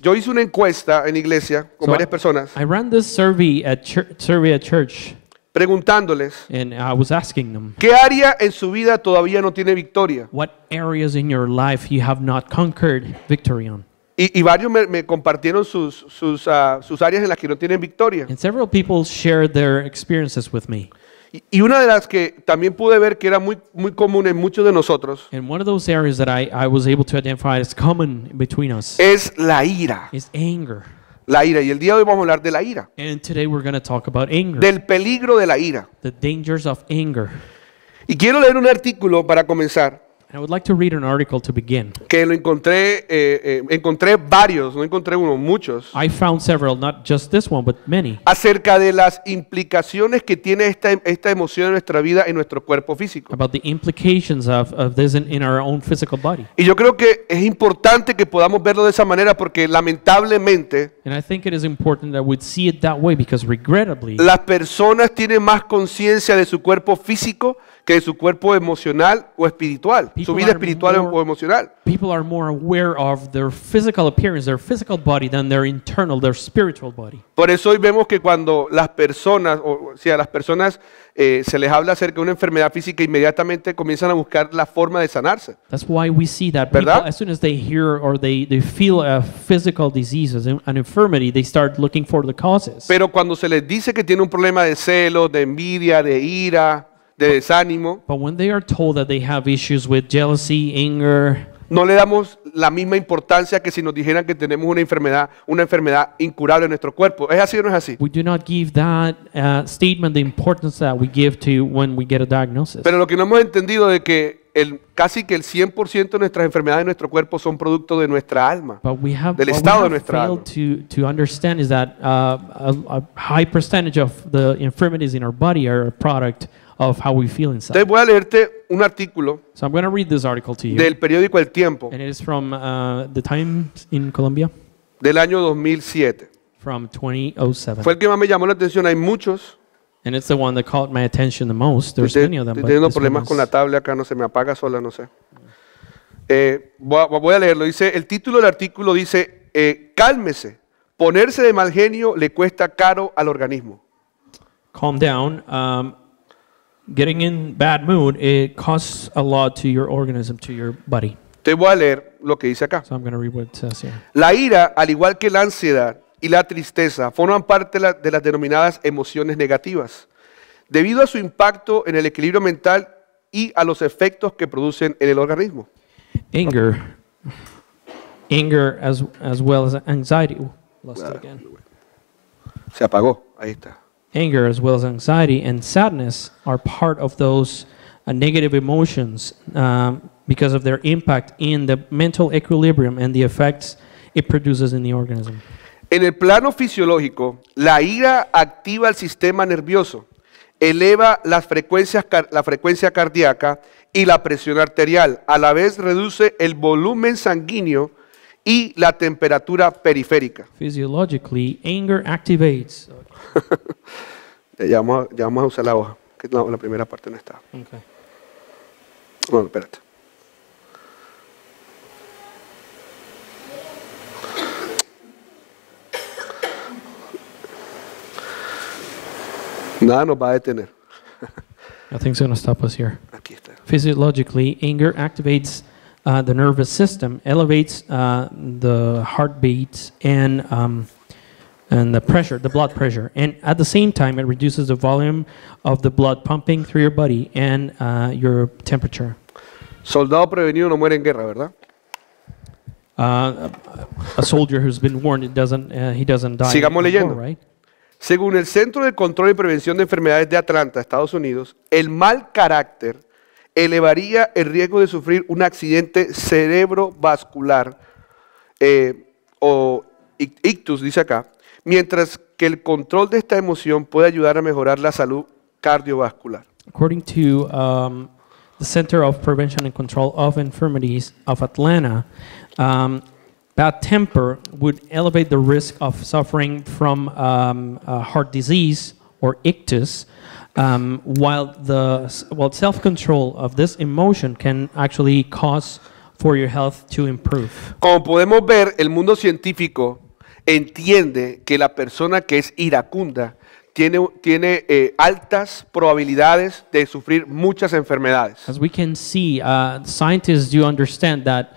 Yo hice una encuesta en iglesia con So varias personas I ran this survey at church, preguntándoles and I was asking them, qué área en su vida todavía no tiene victoria. what areas in your life you have not conquered victory on? Y varios me compartieron sus áreas en las que no tienen victoria. And several people shared their experiences with me. Y una de las que también pude ver que era muy común en muchos de nosotros And one of those areas that I was able to identify as common between us es la ira. is anger. La ira. Y el día de hoy vamos a hablar de la ira. And today we're going to talk about anger, Del peligro de la ira. the dangers of anger. Y quiero leer un artículo para comenzar. And I would like to read an article to begin. Que lo encontré, encontré varios, no encontré uno, muchos, I found several, not just this one, but many, acerca de las implicaciones que tiene esta emoción en nuestra vida, en nuestro cuerpo físico. about the implications of this in our own physical body. Y yo creo que es importante que podamos verlo de esa manera porque lamentablemente And I think it is important that we see it that way because regrettably, las personas tienen más conciencia de su cuerpo físico que de su cuerpo emocional o espiritual, su vida espiritual o emocional. people are more aware of their physical appearance, their physical body, than their internal, their spiritual body. Por eso hoy vemos que cuando las personas, o sea, a las personas se les habla acerca de una enfermedad física, inmediatamente comienzan a buscar la forma de sanarse. That's why we see that people, ¿Verdad? as soon as they hear or they feel a physical disease, an infirmity, they start looking for the causes. Pero cuando se les dice que tiene un problema de celos, de envidia, de ira, de desánimo, But when they are told that they have issues with jealousy, anger, no le damos la misma importancia que si nos dijeran que tenemos una enfermedad incurable en nuestro cuerpo. ¿Es así o no es así? we do not give that statement the importance that we give to when we get a diagnosis. Pero lo que no hemos entendido es que casi que el 100% de nuestras enfermedades de nuestro cuerpo son producto de nuestra alma. But we have, Del what we estado de have nuestra alma. failed to understand is that a high percentage of the infirmities in our body are a product of how we feel inside. Entonces voy a leerte un artículo So I'm going to read this article to you. del periódico El Tiempo And it is from the Times in Colombia del año 2007. from 2007. Fue el que más me llamó la atención. Hay muchos. And it's the one that caught my attention the most. There's Estoy many of them. estoy But teniendo this one problemas is- con la tabla acá, no se me apaga sola, no sé. Voy a leerlo. Dice, el título del artículo dice, cálmese, ponerse de mal genio le cuesta caro al organismo. Calm down. Getting in bad mood, it costs a lot to your organism, to your body. Te voy a leer lo que dice acá. So I'm going to read what it says here. La ira, al igual que la ansiedad y la tristeza, forman parte de las denominadas emociones negativas, debido a su impacto en el equilibrio mental y a los efectos que producen en el organismo. Anger as well as anxiety. Lost it again. Se apagó, ahí está. Anger as well as anxiety and sadness are part of those negative emotions because of their impact in the mental equilibrium and the effects it produces in the organism. En el plano fisiológico, la ira activa el sistema nervioso, eleva la frecuencia cardíaca y la presión arterial, a la vez reduce el volumen sanguíneo y la temperatura periférica. Physiologically, anger activates. Ya vamos a usar la hoja, que no, la primera parte no está. Okay. No, espérate. Nada nos va a detener. Nothing's going to stop us here. Aquí está. Physiologically, anger activates the nervous system, elevates the heartbeat and the pressure, the blood pressure. And at the same time, it reduces the volume of the blood pumping through your body and your temperature. Soldado prevenido no muere en guerra, ¿verdad? A soldier who's been warned, he doesn't die. Sigamos in war, leyendo. right? Según el Centro de Control y Prevención de Enfermedades de Atlanta, Estados Unidos, el mal carácter elevaría el riesgo de sufrir un accidente cerebrovascular o ictus, dice acá, mientras que el control de esta emoción puede ayudar a mejorar la salud cardiovascular. According to the Center of Prevention and Control of Infirmities of Atlanta, bad temper would elevate the risk of suffering from heart disease or ictus, while self-control of this emotion can actually cause for your health to improve. Como podemos ver, el mundo científico entiende que la persona que es iracunda tiene altas probabilidades de sufrir muchas enfermedades. As we can see, scientists do understand that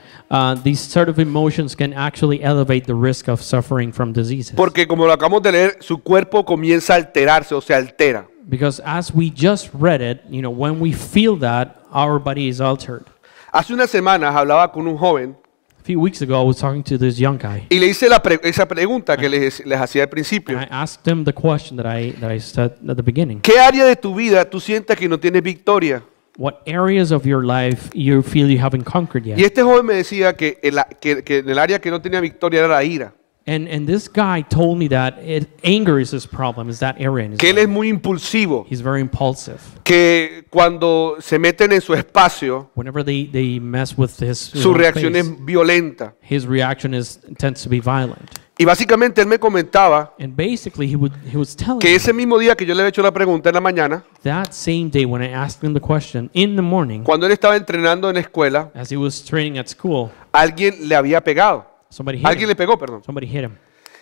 these sort of emotions can actually elevate the risk of suffering from diseases. Porque como lo acabamos de leer, su cuerpo comienza a alterarse o se altera. Because as we just read it, when we feel that, our body is altered. Hace unas semanas hablaba con un joven A few weeks ago, I was talking to this young guy. y le hice esa pregunta que les hacía al principio. And I asked him the question that I said at the beginning. ¿Qué área de tu vida tú sientes que no tienes victoria? What areas of your life you feel you haven't conquered Y yet? este joven me decía que en el área que no tenía victoria era la ira, And this guy told me that anger is his problem, is that area in his que él life. es muy impulsivo, He's very impulsive. que cuando se meten en su espacio, Whenever they mess with his su reacción space, es violenta. his reaction tends to be violent. Y básicamente él me comentaba And basically, he was telling que me ese mismo día que yo le había hecho la pregunta en la mañana, that same day when I asked him the question in the morning, cuando él estaba entrenando en la escuela, as he was training at school, alguien le había pegado. somebody hit Alguien him. le pegó, perdón. Somebody hit him.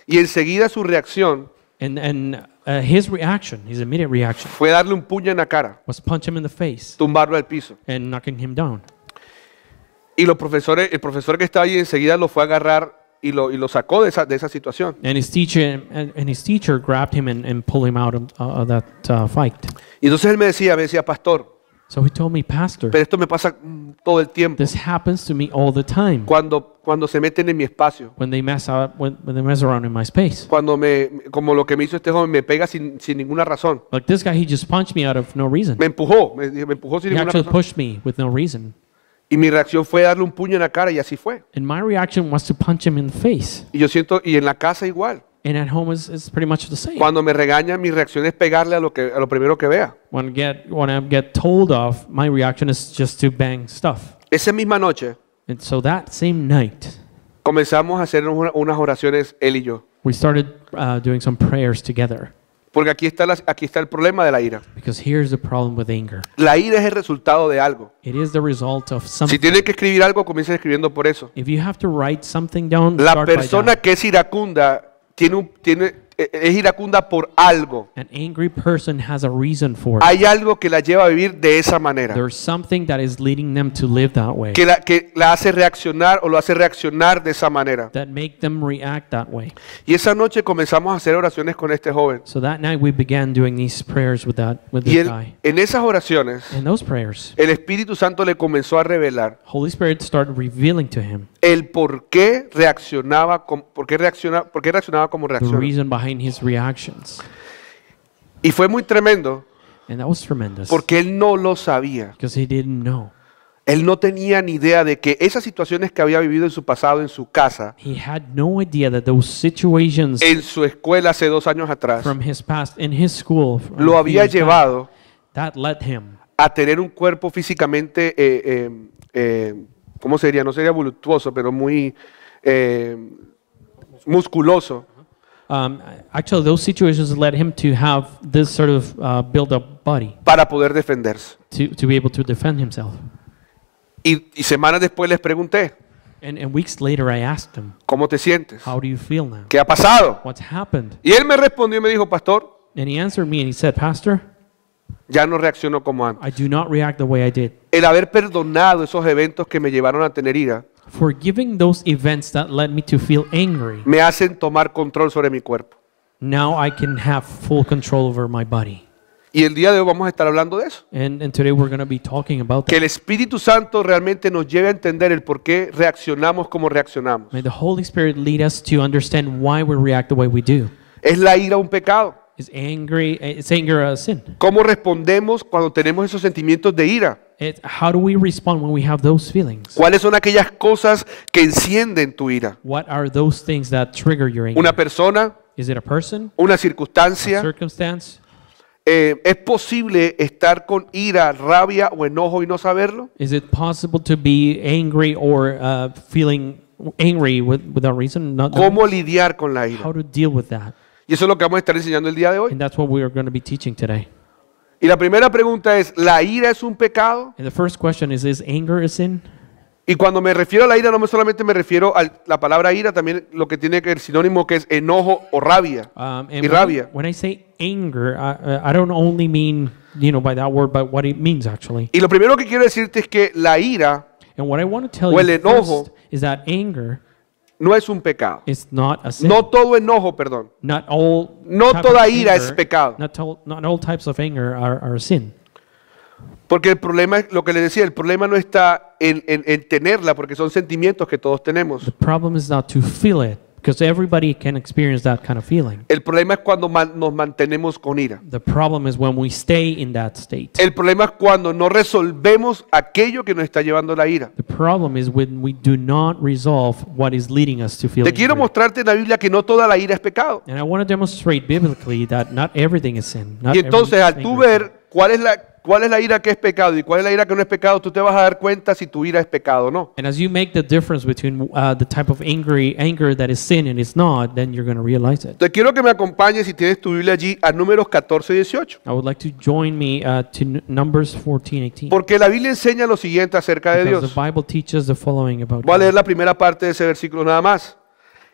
Y enseguida su reacción And his reaction, his immediate reaction, fue darle un puño en la cara, was punch him in the face tumbarlo al piso. and knocking him down. Y el profesor que estaba ahí enseguida lo fue a agarrar y lo sacó de esa situación. And his teacher grabbed him and pulled him out of that fight. Y entonces él me decía, pastor, So he told me, Pastor, pero esto me pasa todo el tiempo. this happens to me all the time Cuando se meten en mi espacio, when they mess around in my space. como lo que me hizo este joven, me pega sin ninguna razón. Like this guy, he just punched me out of no reason. Me empujó sin He ninguna actually razón. pushed me with no reason. Y mi reacción fue darle un puño en la cara y así fue. And my reaction was to punch him in the face. Y en la casa igual. And at home it's pretty much the same. Cuando me regañan, mi reacción es pegarle a lo primero que vea. When I get told off, my reaction is just to bang stuff. Esa misma noche And so that same night, comenzamos a hacer unas oraciones él y yo. we started doing some prayers together. Porque aquí está el problema de la ira. Because here's the problem with anger. La ira es el resultado de algo. It is the result of Si something. tienen que escribir algo, comiencen escribiendo por eso. If you have to write something down, La start by persona that. que es iracunda es iracunda por algo. An angry person has a reason for it. Hay algo que la lleva a vivir de esa manera. There's something that is leading them to live that way, Que la hace reaccionar o lo hace reaccionar de esa manera. that make them react that way. Y esa noche comenzamos a hacer oraciones con este joven. So that night we began doing these prayers with Y this guy. en esas oraciones, In those prayers, el Espíritu Santo le comenzó a revelar Holy Spirit started revealing to him el por qué reaccionaba como the reaccionaba. reason behind his reactions. Y fue muy tremendo And that was tremendous porque él no lo sabía. because he didn't know. Él no tenía ni idea de que esas situaciones que había vivido en su pasado, en su casa, He had no idea that those situations en su escuela hace 2 años atrás, from his past in his school lo a few había years back, llevado that led him a tener un cuerpo físicamente, ¿cómo sería? No sería voluptuoso, pero muy musculoso, actually those situations led him to have this sort of build up body para poder defenderse. to be able to defend himself. Y semanas después les pregunté, And weeks later I asked him, ¿cómo te sientes? how do you feel now? ¿Qué ha pasado? What's happened? Y él me respondió y me dijo, pastor, And he answered me and he said, Pastor, ya no reacciono como antes. I do not react the way I did. El haber perdonado esos eventos que me llevaron a tener ira, Forgiving those events that led me to feel angry, me hacen tomar control sobre mi cuerpo. now I can have full control over my body. Y el día de hoy vamos a estar hablando de eso. And today we're going to be talking about Que that. el Espíritu Santo realmente nos lleve a entender el por qué reaccionamos como reaccionamos. May the Holy Spirit lead us to understand why we react the way we do. ¿Es la ira un pecado? Is anger a sin? ¿Cómo respondemos cuando tenemos esos sentimientos de ira? How do we respond when we have those feelings? ¿Cuáles son aquellas cosas que encienden tu ira? What are those things that trigger your anger? ¿Una persona? Is it a person, ¿Una a circunstancia? circumstance? ¿Es posible estar con ira, rabia o enojo y no saberlo? Is it possible to be angry or feeling angry without reason? Not knowing ¿Cómo lidiar con la ira? how to deal with that. Y eso es lo que vamos a estar enseñando el día de hoy. And that's what we are going to be teaching today. Y la primera pregunta es, ¿la ira es un pecado? And the first question is anger a sin? Y cuando me refiero a la ira, no solamente me refiero a la palabra ira, también lo que tiene que ver sinónimo que es enojo o rabia. And Y rabia. when I say anger, I don't only mean, by that word, but what it means actually. Y lo primero que quiero decirte es que la ira And what I want to tell O you el enojo first is that anger no es un pecado. is not a sin. No todo enojo, perdón. Not all No type toda of ira es anger- pecado. Not all types of anger are a sin. Porque el problema, es lo que le decía, el problema no está en tenerla, porque son sentimientos que todos tenemos. The problem is not to feel it, because everybody can experience that kind of feeling. El problema es cuando nos mantenemos con ira. The problem is when we stay in that state. El problema es cuando no resolvemos aquello que nos está llevando la ira. The problem is when we do not resolve what is leading us to feel Te quiero angry. mostrarte en la Biblia que no toda la ira es pecado. And I want to demonstrate biblically that not everything is sin. Not Y entonces al every tú anger is sin. ver cuál es la ira que es pecado y cuál es la ira que no es pecado, tú te vas a dar cuenta si tu ira es pecado o no. And as you make the difference between the type of anger that is sin and is not, then you're going to realize it. Te quiero que me acompañes, si tienes tu Biblia allí, a Números 14 y 18. I would like to join me to Numbers 14:18. Porque la Biblia enseña lo siguiente acerca de Because Dios. the Bible teaches the following about Voy a leer God. la primera parte de ese versículo nada más.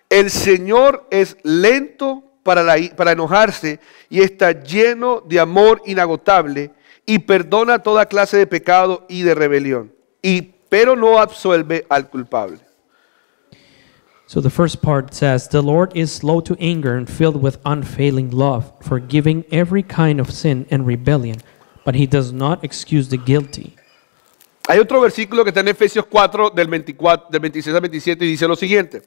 El Señor es lento para enojarse y está lleno de amor inagotable y perdona toda clase de pecado y de rebelión, pero no absuelve al culpable. So the first part says, "The Lord is slow to anger and filled with unfailing love, forgiving every kind of sin and rebellion, but he does not excuse the guilty." Hay otro versículo que está en Efesios 4 del 26 al 27 y dice lo siguiente.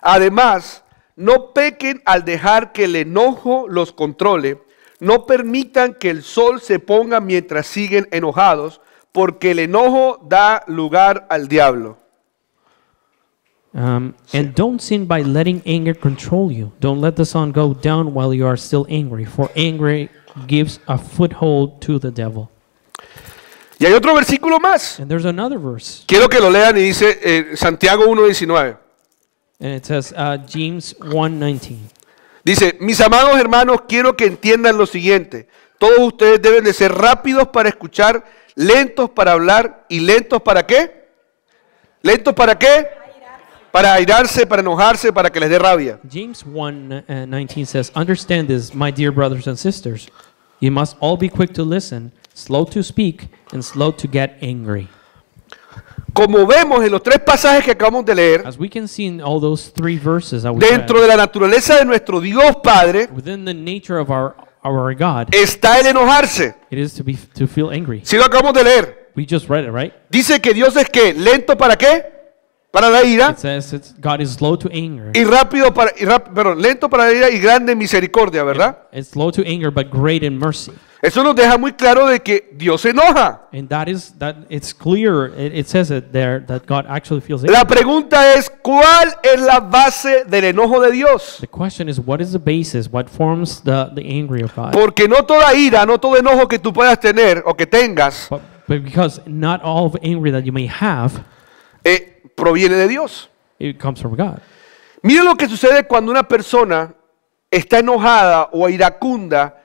Además, no pequen al dejar que el enojo los controle. No permitan que el sol se ponga mientras siguen enojados, porque el enojo da lugar al diablo. And don't sin by letting anger control you. Don't let the sun go down while you are still angry, for anger gives a foothold to the devil. Y hay otro versículo más. And there's another verse, Quiero que lo lean y dice Santiago 1:19. and it says James 1:19. Dice, mis amados hermanos, quiero que entiendan lo siguiente. Todos ustedes deben de ser rápidos para escuchar, lentos para hablar y lentos para qué. ¿Lentos para qué? Para airarse, para enojarse, para que les dé rabia. James 1:19 says, "Understand this, my dear brothers and sisters. You must all be quick to listen, slow to speak, and slow to get angry." Como vemos en los tres pasajes que acabamos de leer, As we can see in all those three verses that we dentro read, de la naturaleza de nuestro Dios Padre within the nature of our God, está el enojarse. it is to feel angry. Si lo acabamos de leer, We just read it, right? dice que Dios es ¿qué? Lento para qué? Para la ira It says God is slow to anger. y lento para la ira y grande en misericordia, ¿verdad? It's slow to anger, but great in mercy. Eso nos deja muy claro de que Dios se enoja. And that it's clear. It says it there that God actually feels angry. La pregunta es, ¿cuál es la base del enojo de Dios? The question is, what is the basis? What forms the anger of God? Porque no toda ira, no todo enojo que tú puedas tener o que tengas But because not all of anger that you may have, proviene de Dios. it comes from God. Mira lo que sucede cuando una persona está enojada o iracunda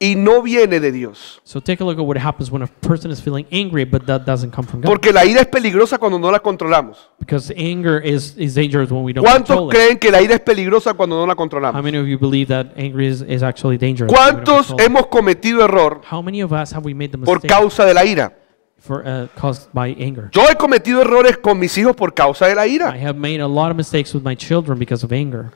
y no viene de Dios. So take a look at what happens when a person is feeling angry, but that doesn't come from God. Porque la ira es peligrosa cuando no la controlamos. Because anger is dangerous when we don't ¿Cuántos control it. creen que la ira es peligrosa cuando no la How controlamos? many of you believe that anger is actually dangerous? when we don't ¿Cuántos control it? hemos cometido error How many of us have we made the por mistake causa de la ira? caused by anger? Yo he cometido errores con mis hijos por causa de la I ira. have made a lot of mistakes with my children because of anger.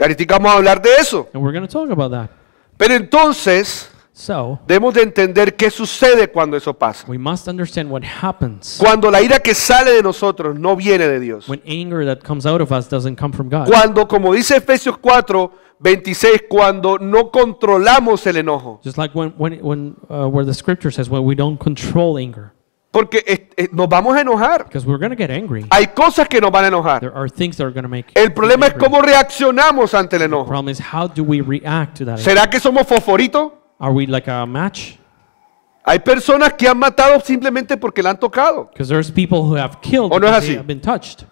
Ahorita vamos a hablar de eso. And we're going to talk about that. Pero entonces So, debemos de entender qué sucede cuando eso pasa. we must understand what happens Cuando la ira que sale de nosotros no viene de Dios. when anger that comes out of us doesn't come from God. Cuando, como dice Efesios 4:26, cuando no controlamos el enojo. Just like where the scripture says, when we don't control anger, Porque nos vamos a enojar. because we're going to get angry. Hay cosas que nos van a enojar. There are things that are going to make El us problema es angry. cómo reaccionamos ante el The enojo. problem is, how do we react to that anger? ¿Será que somos fosforitos? Are we like a match? Hay personas que han matado simplemente porque la han tocado. Because there's people who have killed ¿O no es because they así? have been touched.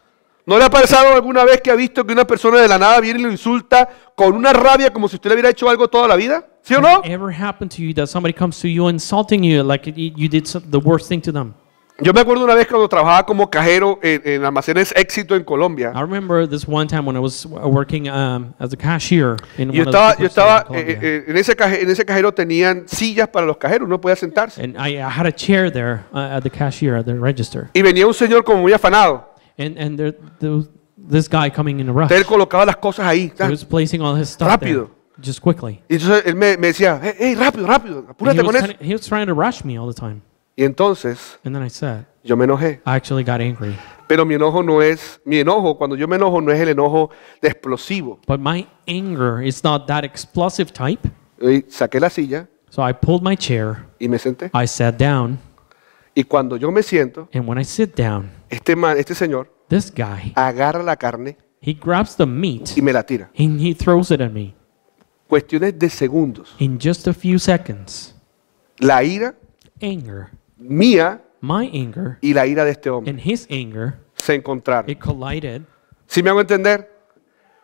¿No le ha pasado alguna vez que ha visto que una persona de la nada viene y lo insulta con una rabia como si usted le hubiera hecho algo toda la vida? ¿Sí o no? Has it ever happened to you that somebody comes to you insulting you like you did the worst thing to them? Yo me acuerdo una vez cuando trabajaba como cajero en almacenes Éxito en Colombia. I remember this one time when I was working as a cashier in Yo one of the estaba superstores in Colombia. en ese cajero tenían sillas para los cajeros, uno podía sentarse. And I had a chair there at the cashier, at the register. Y venía un señor como muy afanado. And this guy coming in a rush. Entonces él colocaba las cosas ahí, He was placing all his stuff rápido. there, just quickly. Y entonces él me decía, hey, rápido, rápido, And apúrate con eso. he was trying to rush me all the time. Y entonces And then I said, yo me enojé. I actually got angry. Pero mi enojo, cuando yo me enojo, no es el enojo de explosivo. But my anger is not that explosive type. Y saqué la silla So I pulled my chair, y me senté. I sat down, Y cuando yo me siento, and when I sit down, este señor this guy, agarra la carne he grabs the meat y me la tira. and he throws it at me. Cuestiones de segundos. In just a few seconds, La ira anger, mía my anger, y la ira de este hombre and his anger, se encontraron. it collided. ¿Sí me hago entender?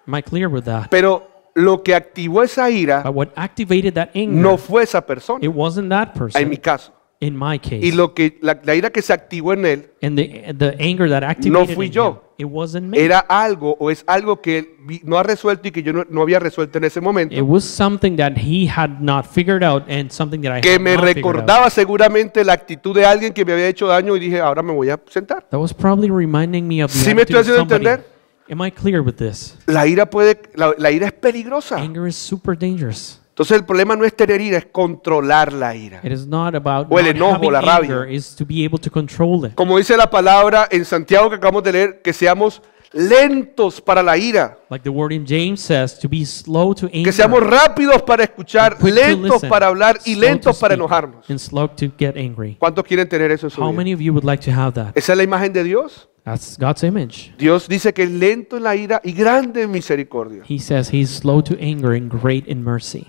Am I clear with that? Pero lo que activó esa ira But what activated that anger, no fue esa persona, it wasn't that en mi person, caso. in my Y case. la ira que se activó en él And the anger that activated fui in yo. him, it wasn't me. era algo o es algo que él no ha resuelto y que yo no había resuelto en ese momento, It was something that he had not figured out and something that I que had me not figured out. recordaba seguramente la actitud de alguien que me había hecho daño y dije, ahora me voy a sentar. That was probably reminding me of the ¿Sí me attitude estoy of haciendo somebody. entender? Am I clear with this? La ira es peligrosa. Anger is super dangerous. Entonces el problema no es tener ira, es controlar la ira. It is not about O el not enojo, having la rabia. anger, is to be able to control it. Como dice la palabra en Santiago que acabamos de leer, que seamos lentos para la ira, Like the word in James says, to be slow to anger, que seamos rápidos para escuchar, quick to lentos listen, para hablar y slow to lentos para speak, enojarnos. and slow to get angry. ¿Cuántos quieren tener eso en su How vida? many of you would like to have that? Esa es la imagen de Dios. That's God's image. Dios dice que es lento en la ira y grande en misericordia. He says he's slow to anger and great in mercy.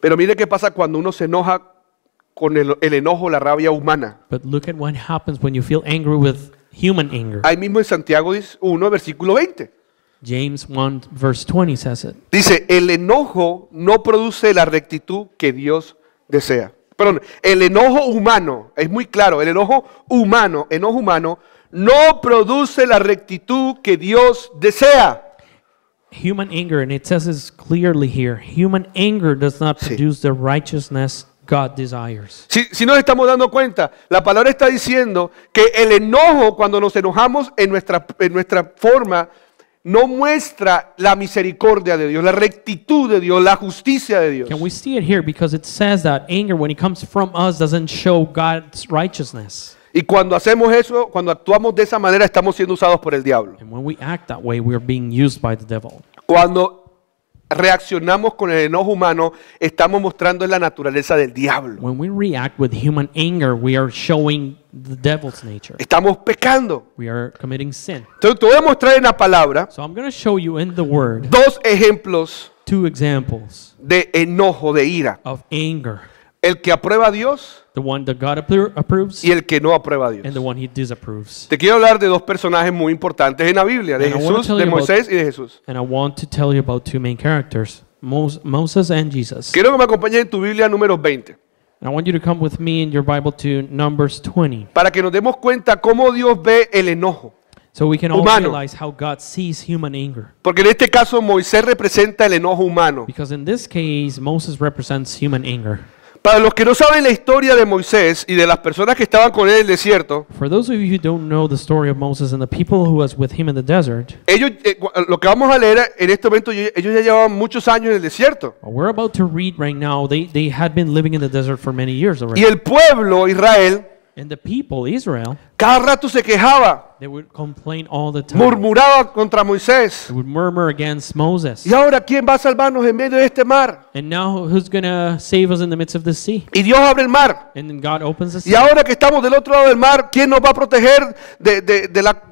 Pero mire qué pasa cuando uno se enoja con el enojo, la rabia humana. But look at what happens when you feel angry with human anger. Ahí mismo en Santiago 1, versículo 20. James 1 verse 20 says it. Dice, el enojo no produce la rectitud que Dios desea. Perdón, el enojo humano, es muy claro, el enojo humano no produce la rectitud que Dios desea. Human anger, and it says this clearly here, human anger does not Sí. produce the righteousness God desires. Si nos estamos dando cuenta, la palabra está diciendo que el enojo, cuando nos enojamos en nuestra forma, no muestra la misericordia de Dios, la rectitud de Dios, la justicia de Dios. Can we see it here? Because it says that anger, when it comes from us, doesn't show God's righteousness. Y cuando hacemos eso, cuando actuamos de esa manera, estamos siendo usados por el diablo. And when we act that way, we are being used by the devil. Cuando reaccionamos con el enojo humano, estamos mostrando la naturaleza del diablo. When we react with human anger, we are showing the devil's nature. Estamos pecando. We are committing sin. Entonces, te voy a mostrar en la palabra So I'm going to show you in the word dos ejemplos two examples de enojo, de ira. of anger. El que aprueba a Dios The one that God approves y el que no aprueba a Dios. and the one he disapproves. Te quiero hablar de dos personajes muy importantes en la Biblia, de And I wanna Jesús, tell de you about- Moisés y de Jesús. And I want to tell you about two main characters, Moses and Jesus. Quiero que me acompañes en tu Biblia número 20, And I want you to come with me in your Bible to Numbers 20, para que nos demos cuenta cómo Dios ve el enojo. so we can all Humano. realize how God sees human anger. Porque en este caso Moisés representa el enojo humano. Because in this case, Moses represents human anger. Para los que no saben la historia de Moisés y de las personas que estaban con él en el desierto, For those of you who don't know the story of Moses and the people who was with him in the desert, ellos, lo que vamos a leer en este momento, ellos ya llevaban muchos años en el desierto. what we're about to read right now, they had been living in the desert for many years Y already. el pueblo, Israel, And the people, Israel, cada rato se quejaba, they would complain all the time. murmuraba contra Moisés. They would murmur against Moses. ¿Y ahora quién va a salvarnos en medio de este mar? And now who's going to save us in the midst of the sea? Y Dios abre el mar. And then God opens the Y sea. ahora que estamos del otro lado del mar, ¿quién nos va a proteger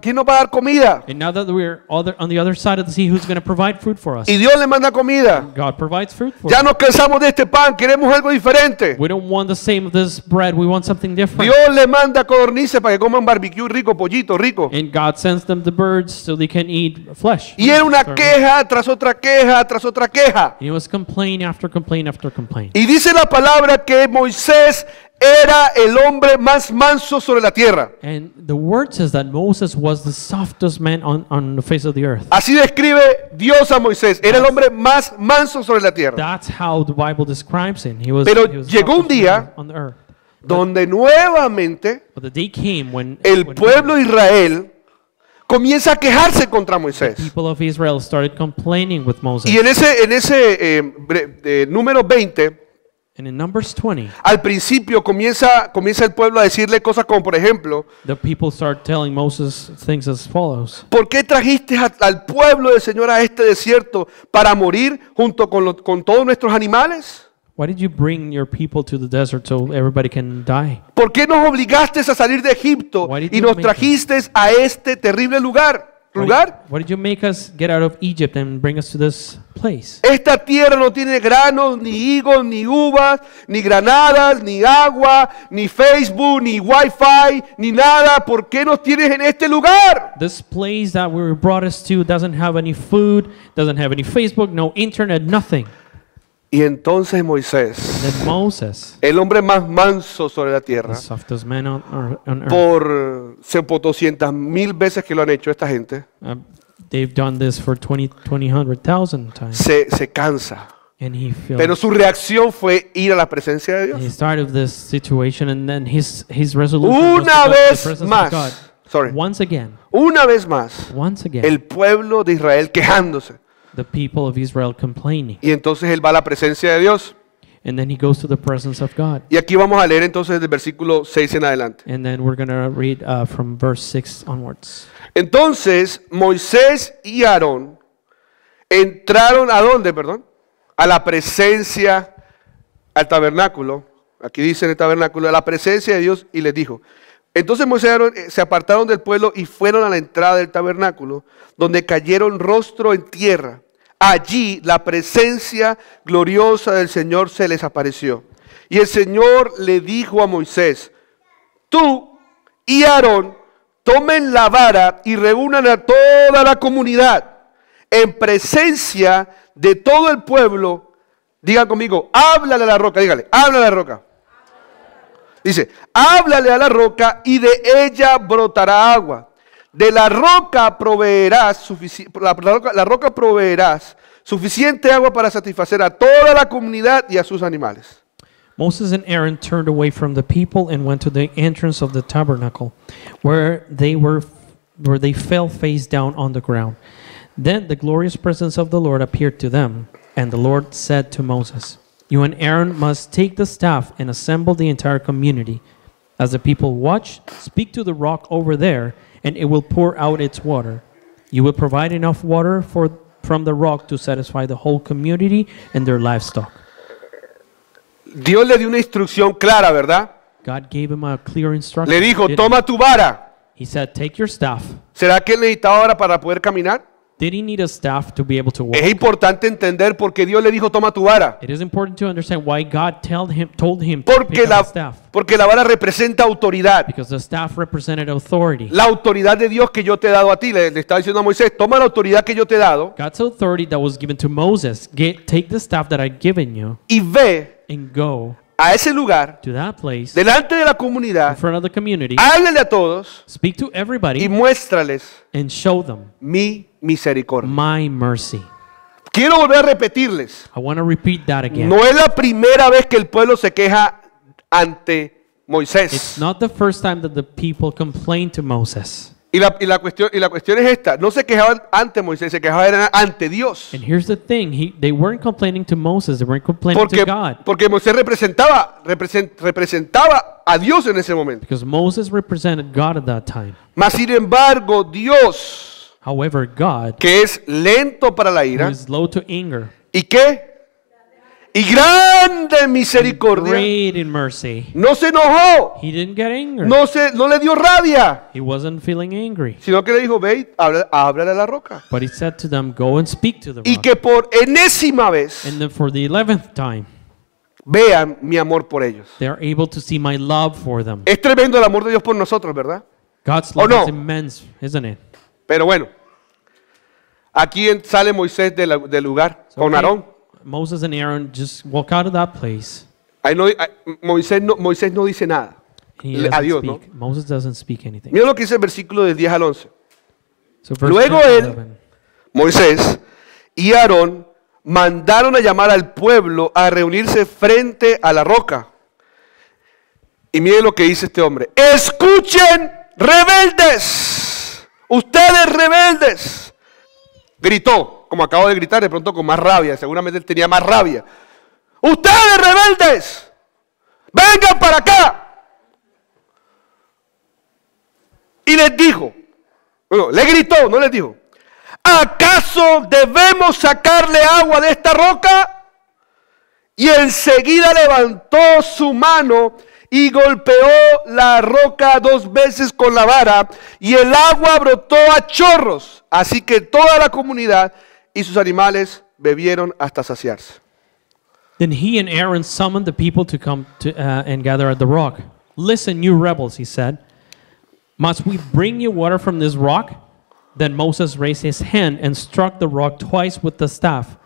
quién nos va a dar comida? And now that we're on the other side of the sea, who's going to provide food for us? Y Dios le manda comida. God provides fruit for Ya us. nos cansamos de este pan, queremos algo diferente. We don't want the same of this bread. We want something different. Dios le manda codornices para que coman coman barbecue rico, pollito rico. And God sends them the birds so they can eat flesh. Y era una Sorry. queja tras otra queja tras otra queja. He was complaint after complaint after complaint. Y dice la palabra que Moisés era el hombre más manso sobre la tierra. And the word says that Moses was the softest man on the face of the earth. Así describe Dios a Moisés. Era el hombre más manso sobre la tierra. That's how the Bible describes him. He was, Pero he was the llegó un softest día man on the earth. Donde nuevamente But the day came when el when pueblo de Israel comienza a quejarse contra Moisés. people of Israel started complaining with Moses. Y en ese número 20, And in Numbers 20, al principio comienza el pueblo a decirle cosas como, por ejemplo, the people start telling Moses things as follows. ¿por qué trajiste al pueblo del Señor a este desierto para morir junto con todos nuestros animales? Why did you bring your people to the desert so everybody can die? ¿Por qué nos obligaste a salir de Egipto Why did y you nos make trajiste a este terrible lugar? Why did you make us get out of Egypt and bring us to this place? Esta tierra no tiene granos, ni higos, ni uvas, ni granadas, ni agua, ni Facebook, ni Wi-Fi, ni nada. ¿Por qué nos tienes en este lugar? This place that we were brought us to doesn't have any food, doesn't have any Facebook, no internet, nothing. Y entonces And Moisés, then Moses, el hombre más manso sobre la the tierra, softest man on earth, por 200,000 veces que lo han hecho esta gente, they've done this for 100,000 times. se cansa. And he Pero feels su reacción fue ir a la presencia de he Dios. started this situation, and then his resolution was to Una go to the vez presence of más, God. sorry, Once again, una vez más, el pueblo de Israel quejándose. the people of Israel complaining. Y entonces él va a la presencia de Dios. And then he goes to the presence of God. Y aquí vamos a leer entonces del versículo 6 en adelante. And then we're going to read from verse 6 onwards. Entonces Moisés y Aarón entraron ¿a dónde, perdón? A la presencia, al tabernáculo. Aquí dice en el tabernáculo, a la presencia de Dios, y les dijo. Entonces Moisés y Aarón se apartaron del pueblo y fueron a la entrada del tabernáculo, donde cayeron rostro en tierra. Allí la presencia gloriosa del Señor se les apareció. Y el Señor le dijo a Moisés, tú y Aarón tomen la vara y reúnan a toda la comunidad en presencia de todo el pueblo. Digan conmigo, háblale a la roca, dígale, háblale a la roca. Dice, háblale a la roca y de ella brotará agua. De la roca proveerás la roca proveerás suficiente agua para satisfacer a toda la comunidad y a sus animales. Moses and Aaron turned away from the people and went to the entrance of the tabernacle, where they fell face down on the ground. Then the glorious presence of the Lord appeared to them, and the Lord said to Moses, "You and Aaron must take the staff and assemble the entire community. As the people watch, speak to the rock over there, and it will pour out its water. You will provide enough water from the rock to satisfy the whole community and their livestock." Dios le dio una instrucción clara, ¿verdad? God gave him a clear instruction. Le dijo, didn't he? toma tu vara. He said, "Take your staff." ¿Será que él necesitaba vara para poder caminar? Did he need a staff to be able to walk? Es importante entender por qué Dios le dijo, toma tu vara. It is important to understand why God told him to pick up the staff. Porque la vara representa autoridad. Because the staff represented authority. La autoridad de Dios que yo te he dado a ti. Le estaba diciendo a Moisés, toma la autoridad que yo te he dado God's authority that was given to Moses. Take the staff that I've given you y ve and go a ese lugar, to that place delante de la in comunidad, front of the community, háblale a todos speak to y everybody, muéstrales and show them mi misericordia. my mercy. Quiero volver a repetirles. I want to repeat that again. No es la primera vez que el pueblo se queja ante It's Moisés. not the first time that the people complained to Moses. Y la cuestión es esta. No se quejaban ante Moisés, se quejaban ante Dios. And here's the thing, they weren't complaining to Moses, they weren't complaining to God. Porque Moisés representaba a Dios en ese momento. Because Moses represented God at that time. Mas sin embargo, Dios, However, God, que es lento para la who ira, is slow to anger, ¿y qué? Y grande en misericordia, great in mercy, no se enojó, he didn't get angry. no le dio rabia, He wasn't feeling angry. sino que le dijo, ve, y háblale a la roca. But he said to them, go and speak to the Y rock. que por enésima vez And then for the 11th time, vean mi amor por ellos. they are able to see my love for them. Es tremendo el amor de Dios por nosotros, ¿verdad? God's ¿O love no? is immense, isn't it? Pero bueno, aquí sale Moisés del lugar So, con okay, Aarón. Moses and Aaron just walk out of that place. Ahí Moisés no dice nada. He A doesn't Dios, speak. ¿no? Moses doesn't speak anything. Mira lo que dice el versículo del 10 al 11. So verse Luego 10 to él, 11. Moisés y Aarón mandaron a llamar al pueblo a reunirse frente a la roca. Y miren lo que dice este hombre. Escuchen, rebeldes. Ustedes rebeldes. Gritó, como acabo de gritar, de pronto con más rabia. Seguramente él tenía más rabia. Ustedes rebeldes. Vengan para acá. Y les dijo, bueno, le gritó, no les dijo, ¿acaso debemos sacarle agua de esta roca? Y enseguida levantó su mano y golpeó la roca 2 veces con la vara, y el agua brotó a chorros. Así que toda la comunidad y sus animales bebieron hasta saciarse. Then he and Aaron summoned the people to come and gather at the rock. Listen, you rebels, he said. Must we bring you water from this rock? Then Moses raised his hand and struck the rock twice with the staff,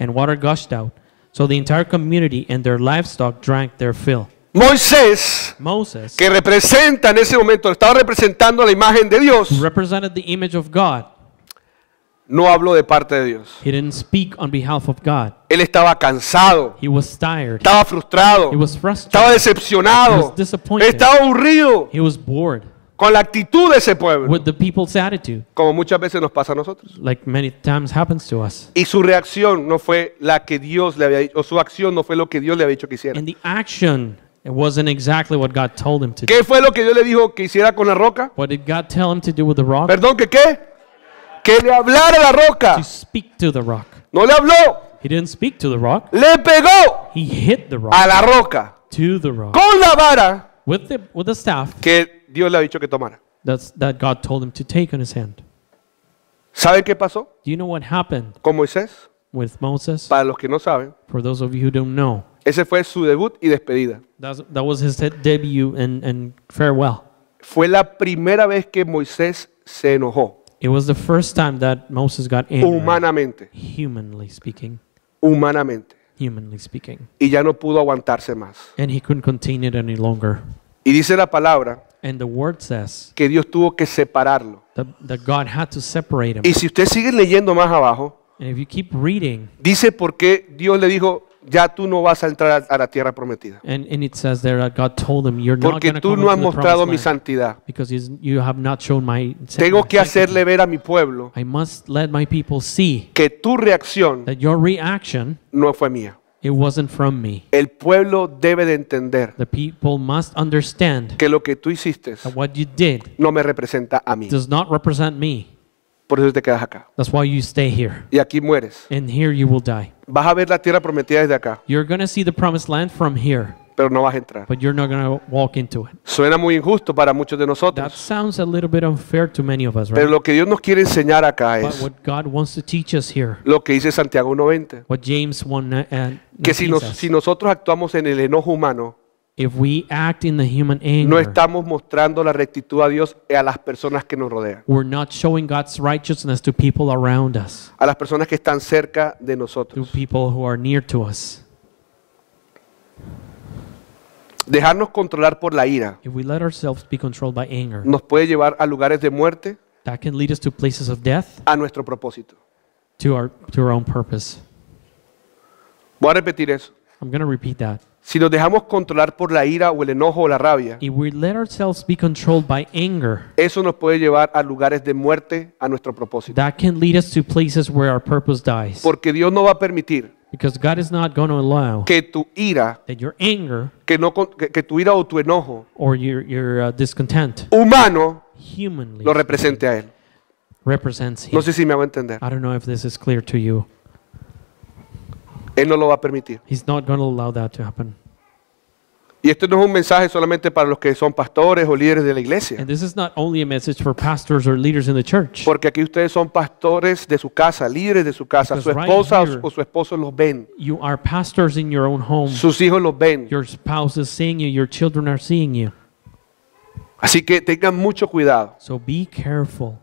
and water gushed out. So the entire community and their livestock drank their fill. Moisés, Moses que representa en ese momento, estaba representando la imagen de Dios, represented the image of God. no habló de parte de Dios. He didn't speak on behalf of God. Él estaba cansado, He was tired. estaba frustrado, He was estaba frustrated. He decepcionado, was disappointed. estaba aburrido He was bored con la actitud de ese pueblo, with the people's attitude, como muchas veces nos pasa a nosotros. like many times happens to us. Y su reacción no fue la que Dios le había dicho, o su acción no fue lo que Dios le había dicho que hiciera. And the action, it wasn't exactly what God told him to do. ¿Qué fue lo que Dios le dijo que hiciera con la roca? What did God tell him to do with the rock? Perdón, ¿que qué? Que le hablara a la roca. To speak to the rock. No le habló, He didn't speak to the rock. le pegó He hit the rock, a la roca to the rock, con la vara with the staff que Dios le ha dicho que tomara. that God told him to take on his hand. ¿Saben qué pasó Do you know what happened con Moisés? with Moses? Para los que no saben, For those of you who don't know, ese fue su debut y despedida. that was his debut and farewell. Fue la primera vez que Moisés se enojó, It was the first time that Moses got angry, humanamente, humanly speaking, humanamente. Y ya no pudo aguantarse más. and he couldn't continue it any longer. Y dice la palabra And the word says que Dios tuvo que separarlo. that God had to separate him. Y si usted sigue leyendo más abajo, And if you keep reading, dice por qué Dios le dijo, ya tú no vas a entrar a la tierra prometida. and it says there that God told him, "You're not Porque going to tú come no has into the mostrado mi promised land santidad. because you have not shown my Tengo que sanctity. hacerle ver a mi pueblo I must let my people see que tu reacción that your reaction, no fue mía. it wasn't from me. El pueblo debe de entender The people must understand que lo que tú hiciste that what you did no me representa a mí. does not represent me. Por eso te quedas acá. That's why you stay here. Y aquí mueres. And here you will die. Vas a ver la tierra prometida desde acá, You're going to see the promised land from here, pero no vas a entrar. but you're not going to walk into it. Suena muy injusto para muchos de That nosotros. sounds a little bit unfair to many of us, Pero right? lo que Dios nos quiere enseñar acá But es what God wants to teach us here, lo que dice Santiago 1:20. what James 1 and Que si nosotros actuamos en el enojo humano, if we act in the human no anger, estamos mostrando la rectitud a Dios y a las personas que nos rodean, we're not showing God's righteousness to people around us, a las personas que están cerca de to nosotros. people who are near to us. Dejarnos controlar por la ira If we let ourselves be controlled by anger, nos puede llevar a lugares de muerte that can lead us to places of death, a nuestro propósito. to our own purpose. Voy a repetir eso. I'm going to repeat that. Si nos dejamos controlar por la ira o el enojo o la rabia, If we let ourselves be controlled by anger, eso nos puede llevar a lugares de muerte a nuestro propósito. that can lead us to places where our purpose dies. Porque Dios no va a permitir Because God is not going to allow que tu ira, that your anger que tu ira o tu enojo or your discontent humano humanly lo represente a Él. represents Him. No sé si me hago entender. I don't know if this is clear to you. Él no lo va a permitir. He's not going to allow that to happen. Y esto no es un mensaje solamente para los que son pastores o líderes de la iglesia. And this is not only a message for pastors or leaders in the church. Porque aquí ustedes son pastores de su casa, líderes de su casa. Su Because right esposa here- o su esposo los ven. You are pastors in your own home. Sus hijos los ven. Your spouse is seeing you. Your children are seeing you. Así que tengan mucho cuidado So be careful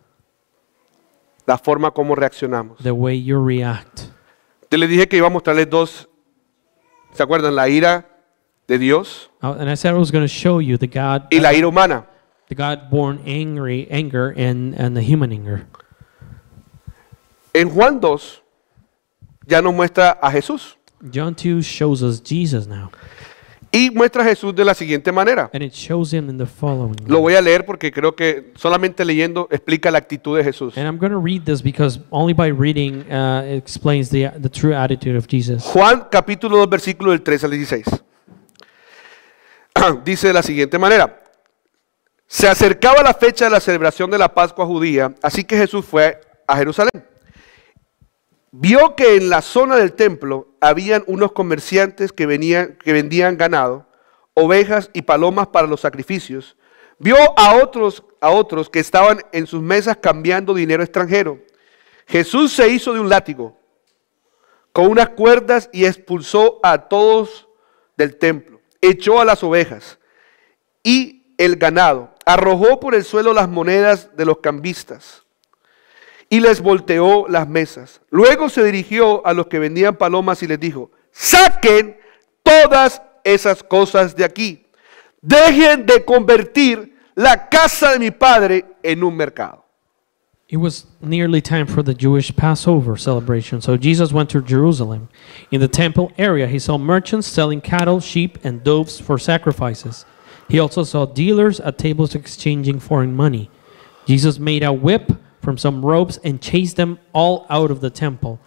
la forma como reaccionamos. the way you react. Te les dije que iba a mostrarles dos, ¿se acuerdan? La ira de Dios And I said I was going to show you y la ira humana. the God-born anger and the human anger. En Juan 2 ya nos muestra a Jesús John 2 shows us Jesus now. y muestra a Jesús de la siguiente manera. And it shows him in the following Lo way. voy a leer porque creo que solamente leyendo explica la actitud de Jesús. And I'm going to read this because only by reading it explains the true attitude of Jesus. Juan capítulo 2 versículo del 3 al 16. Dice de la siguiente manera. Se acercaba la fecha de la celebración de la Pascua judía, así que Jesús fue a Jerusalén. Vio que en la zona del templo habían unos comerciantes que vendían ganado, ovejas y palomas para los sacrificios. Vio a otros que estaban en sus mesas cambiando dinero extranjero. Jesús se hizo de un látigo con unas cuerdas y expulsó a todos del templo. Echó a las ovejas y el ganado, arrojó por el suelo las monedas de los cambistas y les volteó las mesas. Luego se dirigió a los que vendían palomas y les dijo: saquen todas esas cosas de aquí. Dejen de convertir la casa de mi padre en un mercado. It was nearly time for the Jewish Passover celebration, so Jesus went to Jerusalem. In the temple area, he saw merchants selling cattle, sheep, and doves for sacrifices. He also saw dealers at tables exchanging foreign money. Jesus made a whip from some ropes and chased them all out of the temple.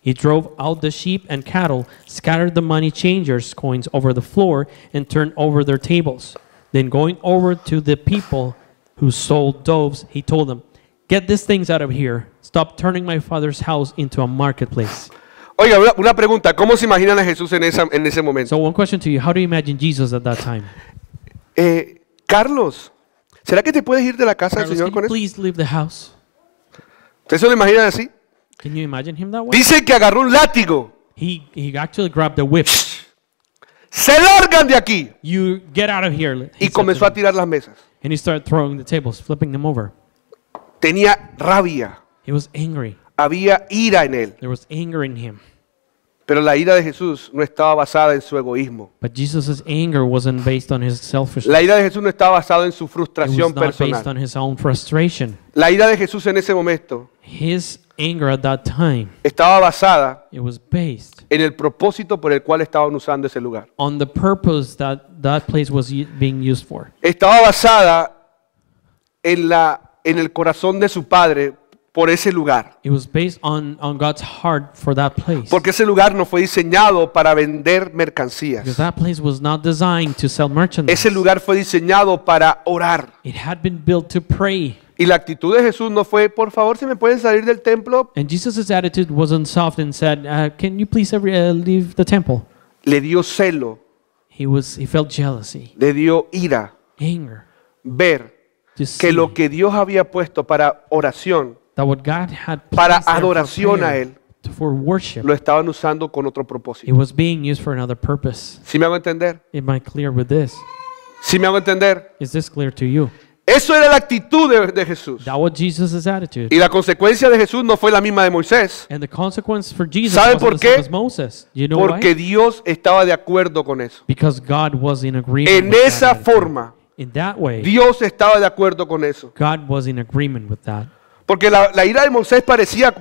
He drove out the sheep and cattle, scattered the money changers' coins over the floor, and turned over their tables. Then going over to the people who sold doves, he told them, "Get these things out of here. Stop turning my father's house into a marketplace." Oiga, una pregunta, ¿cómo se imaginan a Jesús en ese momento? So one question to you, how do you imagine Jesus at that time? Carlos, ¿será que te puedes ir de la casa del Carlos, Señor can con you eso? please leave the house? ¿Ustedes se lo imaginan así? Can you imagine him that way? Dice que agarró un látigo. He actually grabbed the whip. Se largan de aquí. You get out of here. He Y said to comenzó a them. tirar las mesas. And he started throwing the tables, flipping them over. Tenía rabia, He was angry. había ira en él. There was anger in him. Pero la ira de Jesús no estaba basada en su egoísmo. But Jesus' anger wasn't based on his selfishness. La ira de Jesús no estaba basada en su It was frustración not based personal. on his own frustration. La ira de Jesús en ese momento His anger at that time, estaba basada it was based en el propósito por el cual estaban usando ese lugar. on the purpose that that place was being used for. Estaba basada en el corazón de su padre por ese lugar. It was based on God's heart for that place. Porque ese lugar no fue diseñado para vender Because mercancías. that place was not designed to sell merchandise. Ese lugar fue diseñado para orar. It had been built to pray. Y la actitud de Jesús no fue, por favor, si me pueden salir del templo. And Jesus' attitude wasn't soft and said, can you please leave the temple? Le dio celo, He felt jealousy, le dio ira, anger, ver to que see lo que Dios había puesto para oración, that what God had para placed there for adoración a prayer, Él, for worship, lo estaban usando con otro it propósito. was being used for another purpose. ¿Sí me hago entender? Am I clear with this? ¿Sí me hago entender? Is this clear to you? Eso era la actitud de Jesús. That was Jesus' attitude. Y la consecuencia de Jesús no fue la misma de Moisés, And the consequence for Jesus ¿Saben wasn't por the same qué? as Moses. You know porque why? Dios estaba de acuerdo con eso. Because God was in agreement En with esa that attitude. forma, In that way, Dios estaba de acuerdo con eso. God was in agreement with that. Porque la ira de Moisés parecía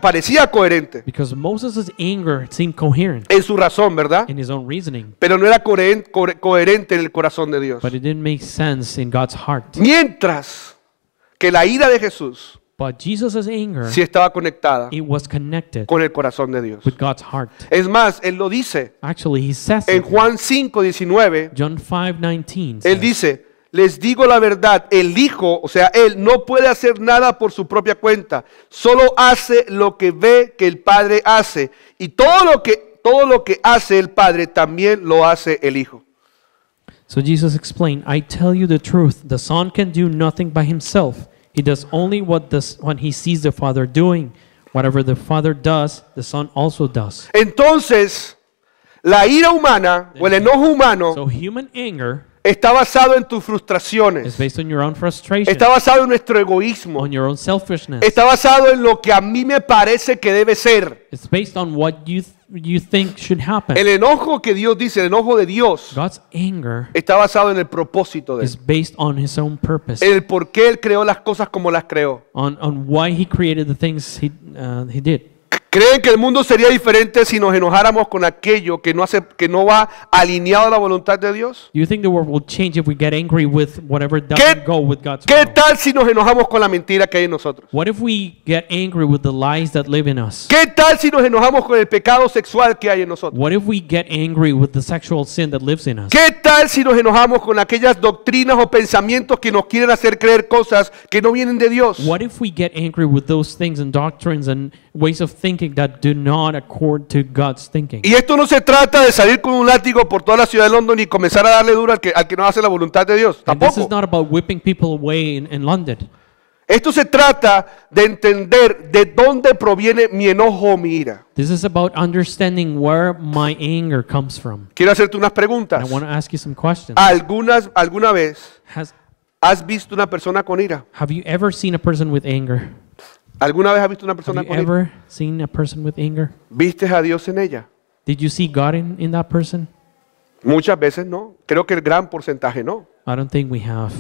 coherente Because Moses' anger seemed coherent en su razón, ¿verdad? in his own reasoning, Pero no era coherente en el corazón de Dios. but it didn't make sense in God's heart. Mientras que la ira de Jesús But Jesus' anger, sí estaba conectada it was connected con el corazón de Dios. with God's heart. Es más, Él lo dice Actually, he says en it. Juan 5:19. John 5:19 Él says, dice, les digo la verdad, el Hijo, o sea, Él no puede hacer nada por su propia cuenta, solo hace lo que ve que el Padre hace, y todo lo que hace el Padre también lo hace el Hijo. So Jesus explained, I tell you the truth, the Son can do nothing by himself. He does only what he sees the Father doing. Whatever the Father does, the Son also does. Entonces, la ira humana o el enojo humano So human anger está basado en tus It's frustraciones, based on your own frustration, está basado en nuestro egoísmo, on your own selfishness. está basado en lo que a mí me parece que debe ser. It's based on what you think should happen. El enojo que Dios dice, el enojo de Dios, God's anger está basado en el propósito de Él, is based on his own purpose, en el por qué Él creó las cosas como las creó. on why he created the things he did. ¿Creen que el mundo sería diferente si nos enojáramos con aquello que no va alineado a la voluntad de Dios? Do you think the world will change if we get angry with whatever doesn't go with God's ¿Qué will? tal si nos enojamos con la mentira que hay en nosotros? What if we get angry with the lies that live in us? ¿Qué tal si nos enojamos con el pecado sexual que hay en nosotros? What if we get angry with the sexual sin that lives in us? ¿Qué tal si nos enojamos con aquellas doctrinas o pensamientos que nos quieren hacer creer cosas que no vienen de Dios? What if we get angry with those things and doctrines and ways of thinking that do not accord to God's thinking? Y esto no se trata de salir con un látigo por toda la ciudad de London y comenzar a darle duro al que no hace la voluntad de Dios. And this is Tampoco. not about whipping people away in London. Esto se trata de entender de dónde proviene mi enojo o mi ira. This is about understanding where my anger comes from. Quiero hacerte unas And preguntas. I want to ask you some questions. ¿Alguna vez has visto una persona con ira? Have you ever seen a person with anger? ¿Alguna vez has visto una Have persona you con ira? ever seen a person with anger? ¿Viste a Dios en ella? Did you see God in that person? Muchas veces no. Creo que el gran porcentaje no. I don't think we have.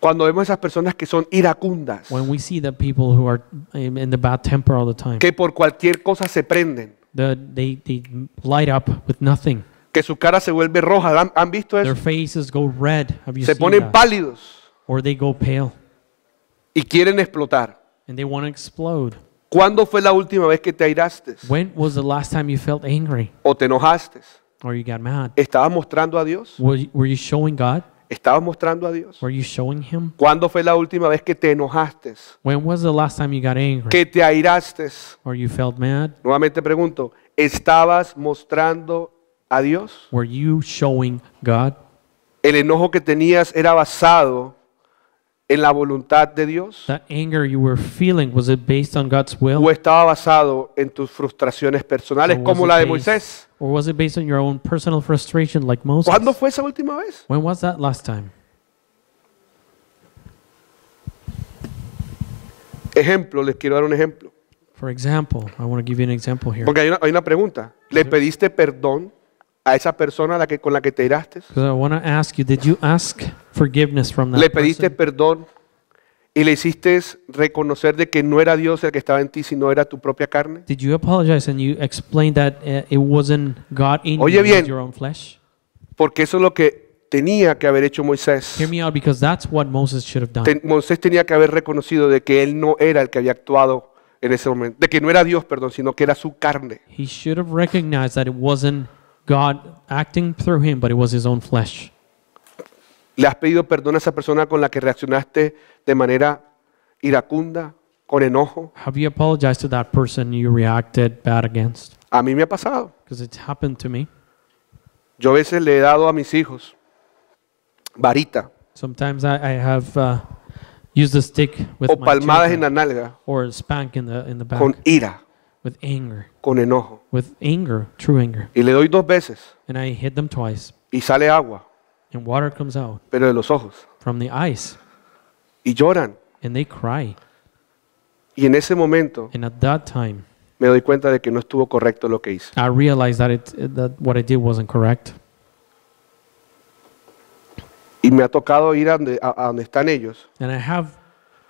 Cuando vemos esas personas que son iracundas, When we see the people who are in the bad temper all the time, que por cualquier cosa se prenden, they light up with nothing. que su cara se vuelve roja. ¿Han visto Their eso? faces go red. Have you Se seen ponen that? pálidos Or they go pale y quieren explotar. and they want to explode. ¿Cuándo fue la última vez que te airaste When was the last time you felt angry o te enojaste? or you got mad? ¿Estabas mostrando a Dios? Were you showing God? ¿Estabas mostrando a Dios? Were you showing Him? ¿Cuándo fue la última vez que te enojaste? When was the last time you got angry ¿Que te airaste? or you felt mad? Nuevamente pregunto, ¿estabas mostrando a Dios? Were you showing God? ¿El enojo que tenías era basado en la voluntad de Dios? That anger you were feeling, was it based on God's ¿O will? estaba basado en tus frustraciones personales Or como was la de it based- Moisés? Or was it based on your own personal frustration like Moses? ¿Cuándo fue esa última vez? When was that last time? Ejemplo, les quiero dar un ejemplo. For example, I want to give you an example here. Porque hay una pregunta. ¿Le pediste perdón a esa persona con la que te iraste? Because I want to ask you, did you ask forgiveness from that ¿Le pediste person? perdón y le hiciste reconocer de que no era Dios el que estaba en ti, sino era tu propia carne? Did you apologize and you explained that it wasn't God in Oye you, it bien. was your own flesh? Porque eso es lo que tenía que haber hecho Moisés. Hear me out, because that's what Moses should have done. Moisés tenía que haber reconocido de que él no era el que había actuado en ese momento, de que no era Dios, perdón, sino que era su carne. He should have recognized that it wasn't God acting through him, but it was his own flesh. ¿Le has pedido perdón a esa persona con la que reaccionaste de manera iracunda, con enojo? Have you apologized to that person you reacted bad against? A mí me ha pasado. Because it's happened to me. Yo a veces le he dado a mis hijos varita Sometimes I have used a stick with o my palmadas en la children, nalga or a spank in the back con ira, with anger, con enojo. true anger. Y le doy 2 veces And I hit them twice, y sale agua, and water comes out pero de los ojos. from the eyes, Y lloran. and they cry. Y en ese momento And at that time, me doy cuenta de que no estuvo correcto lo que hice. I realized that what I did wasn't correct. Y me ha tocado ir a donde están ellos And I have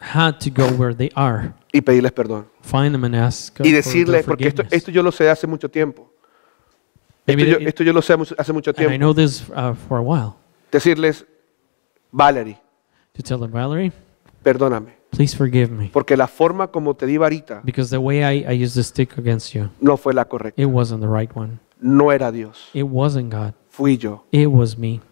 had to go where they are, y pedirles perdón. find them and ask Y for their decirles, porque esto forgiveness. yo lo sé hace mucho tiempo. Maybe Esto yo lo sé hace mucho and I tiempo. know this for a while. Decirles, Valerie, To tell them, Valerie, perdóname. please forgive me. Porque la forma como te di varita Because the way I used the stick against you, no fue la correcta. it wasn't the right one. No era Dios. It wasn't God. Fui yo. It was me.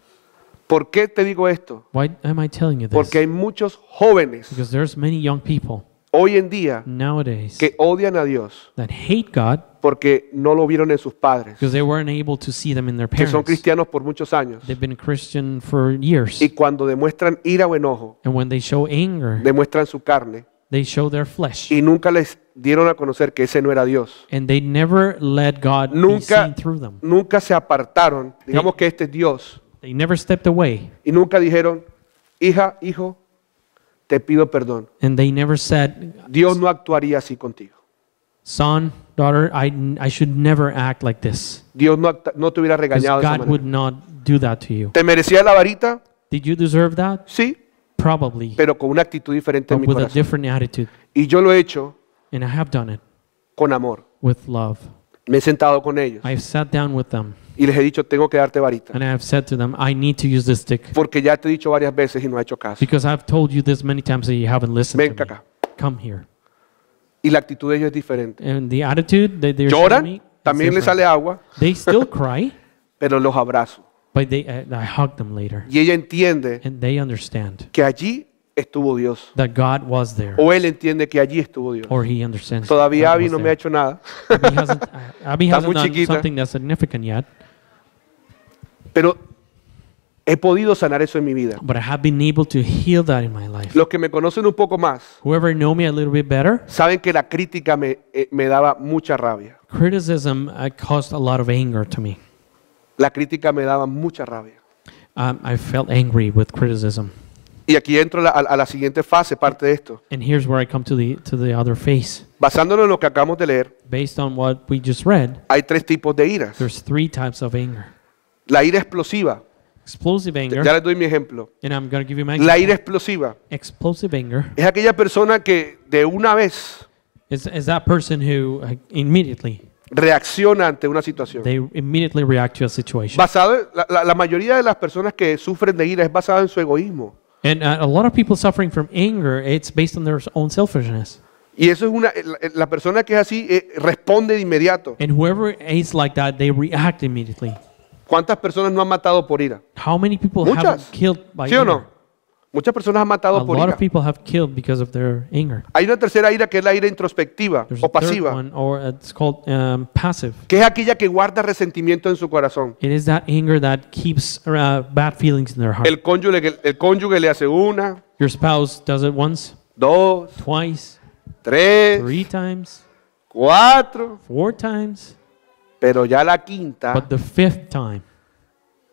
¿Por qué te digo esto? Why am I telling you this? Porque hay muchos jóvenes Because there's many young people hoy en día nowadays que odian a Dios that hate God porque no lo vieron en sus padres, because they weren't able to see them in their que son parents. cristianos por muchos años. They've been Christian for years. Y cuando demuestran ira o enojo, And when they show anger, demuestran su carne they show their flesh. y nunca les dieron a conocer que ese no era Dios. And they never let God be Nunca, seen through them. nunca se apartaron. Digamos que este es Dios. They never stepped away. y nunca dijeron, hija, hijo, te pido perdón. And they never said, Dios no actuaría así contigo. son, daughter, I should never act like this. Dios no te hubiera Because regañado de esa God would manera. not do that to you. ¿Te merecía la varita? Did you deserve that? Sí, Probably. pero con una actitud diferente en But mi with a corazón. different attitude. Y yo lo he hecho And I have done it con amor. with love. Me he sentado con ellos I've sat down with them y les he dicho, tengo que darte varita. and I have said to them, I need to use this stick Porque ya te he dicho varias veces y no has hecho caso. because I've told you this many times that you haven't listened Ven to me. acá. Come here. Y la actitud de ellos es diferente. And the attitude that they're showing me Lloran, is también les different. sale agua, They still cry, pero los abrazo. but I hug them later. Y ella entiende And they understand que allí estuvo Dios. that God was there. O él entiende que allí estuvo Dios. Or he understands Todavía God Abby was no me ha there. hecho nada, Abby Está hasn't muy done chiquita. something that's significant yet, pero he podido sanar eso en mi vida. but I have been able to heal that in my life. Los que me conocen un poco más Whoever know me a little bit better, saben que la crítica me daba mucha rabia. criticism caused a lot of anger to me. La crítica me daba mucha rabia. I felt angry with criticism. Y aquí entro a la siguiente fase, parte de esto. And here's where I come to the other phase. Basándonos en lo que acabamos de leer, Based on what we just read, hay tres tipos de iras. there's 3 types of anger. La ira explosiva, Explosive anger, ya les doy mi ejemplo. and I'm going to give you my La ira example. explosiva Explosive anger es aquella persona que de una vez is that person who immediately, reacciona ante una situación. they immediately react to a situation. Basado, la mayoría de las personas que sufren de ira es basada en su egoísmo. And a lot of people suffering from anger, it's based on their own selfishness. Y eso es la persona que es así responde de inmediato. And whoever is like that, they react immediately. ¿Cuántas personas no han matado por ira? How many people Muchas. have killed by ¿Sí o anger? no? Muchas personas han A matado por lot ira. of people have killed because of their anger. Hay una tercera ira que es la ira introspectiva There's o a third pasiva, one, or it's called passive. que es aquella que guarda resentimiento en su corazón. It is that anger that keeps bad feelings in their heart. El cónyuge le hace una, Your spouse does it once, dos, twice, tres, 3 times, cuatro, 4 times, pero ya la quinta but the 5th time,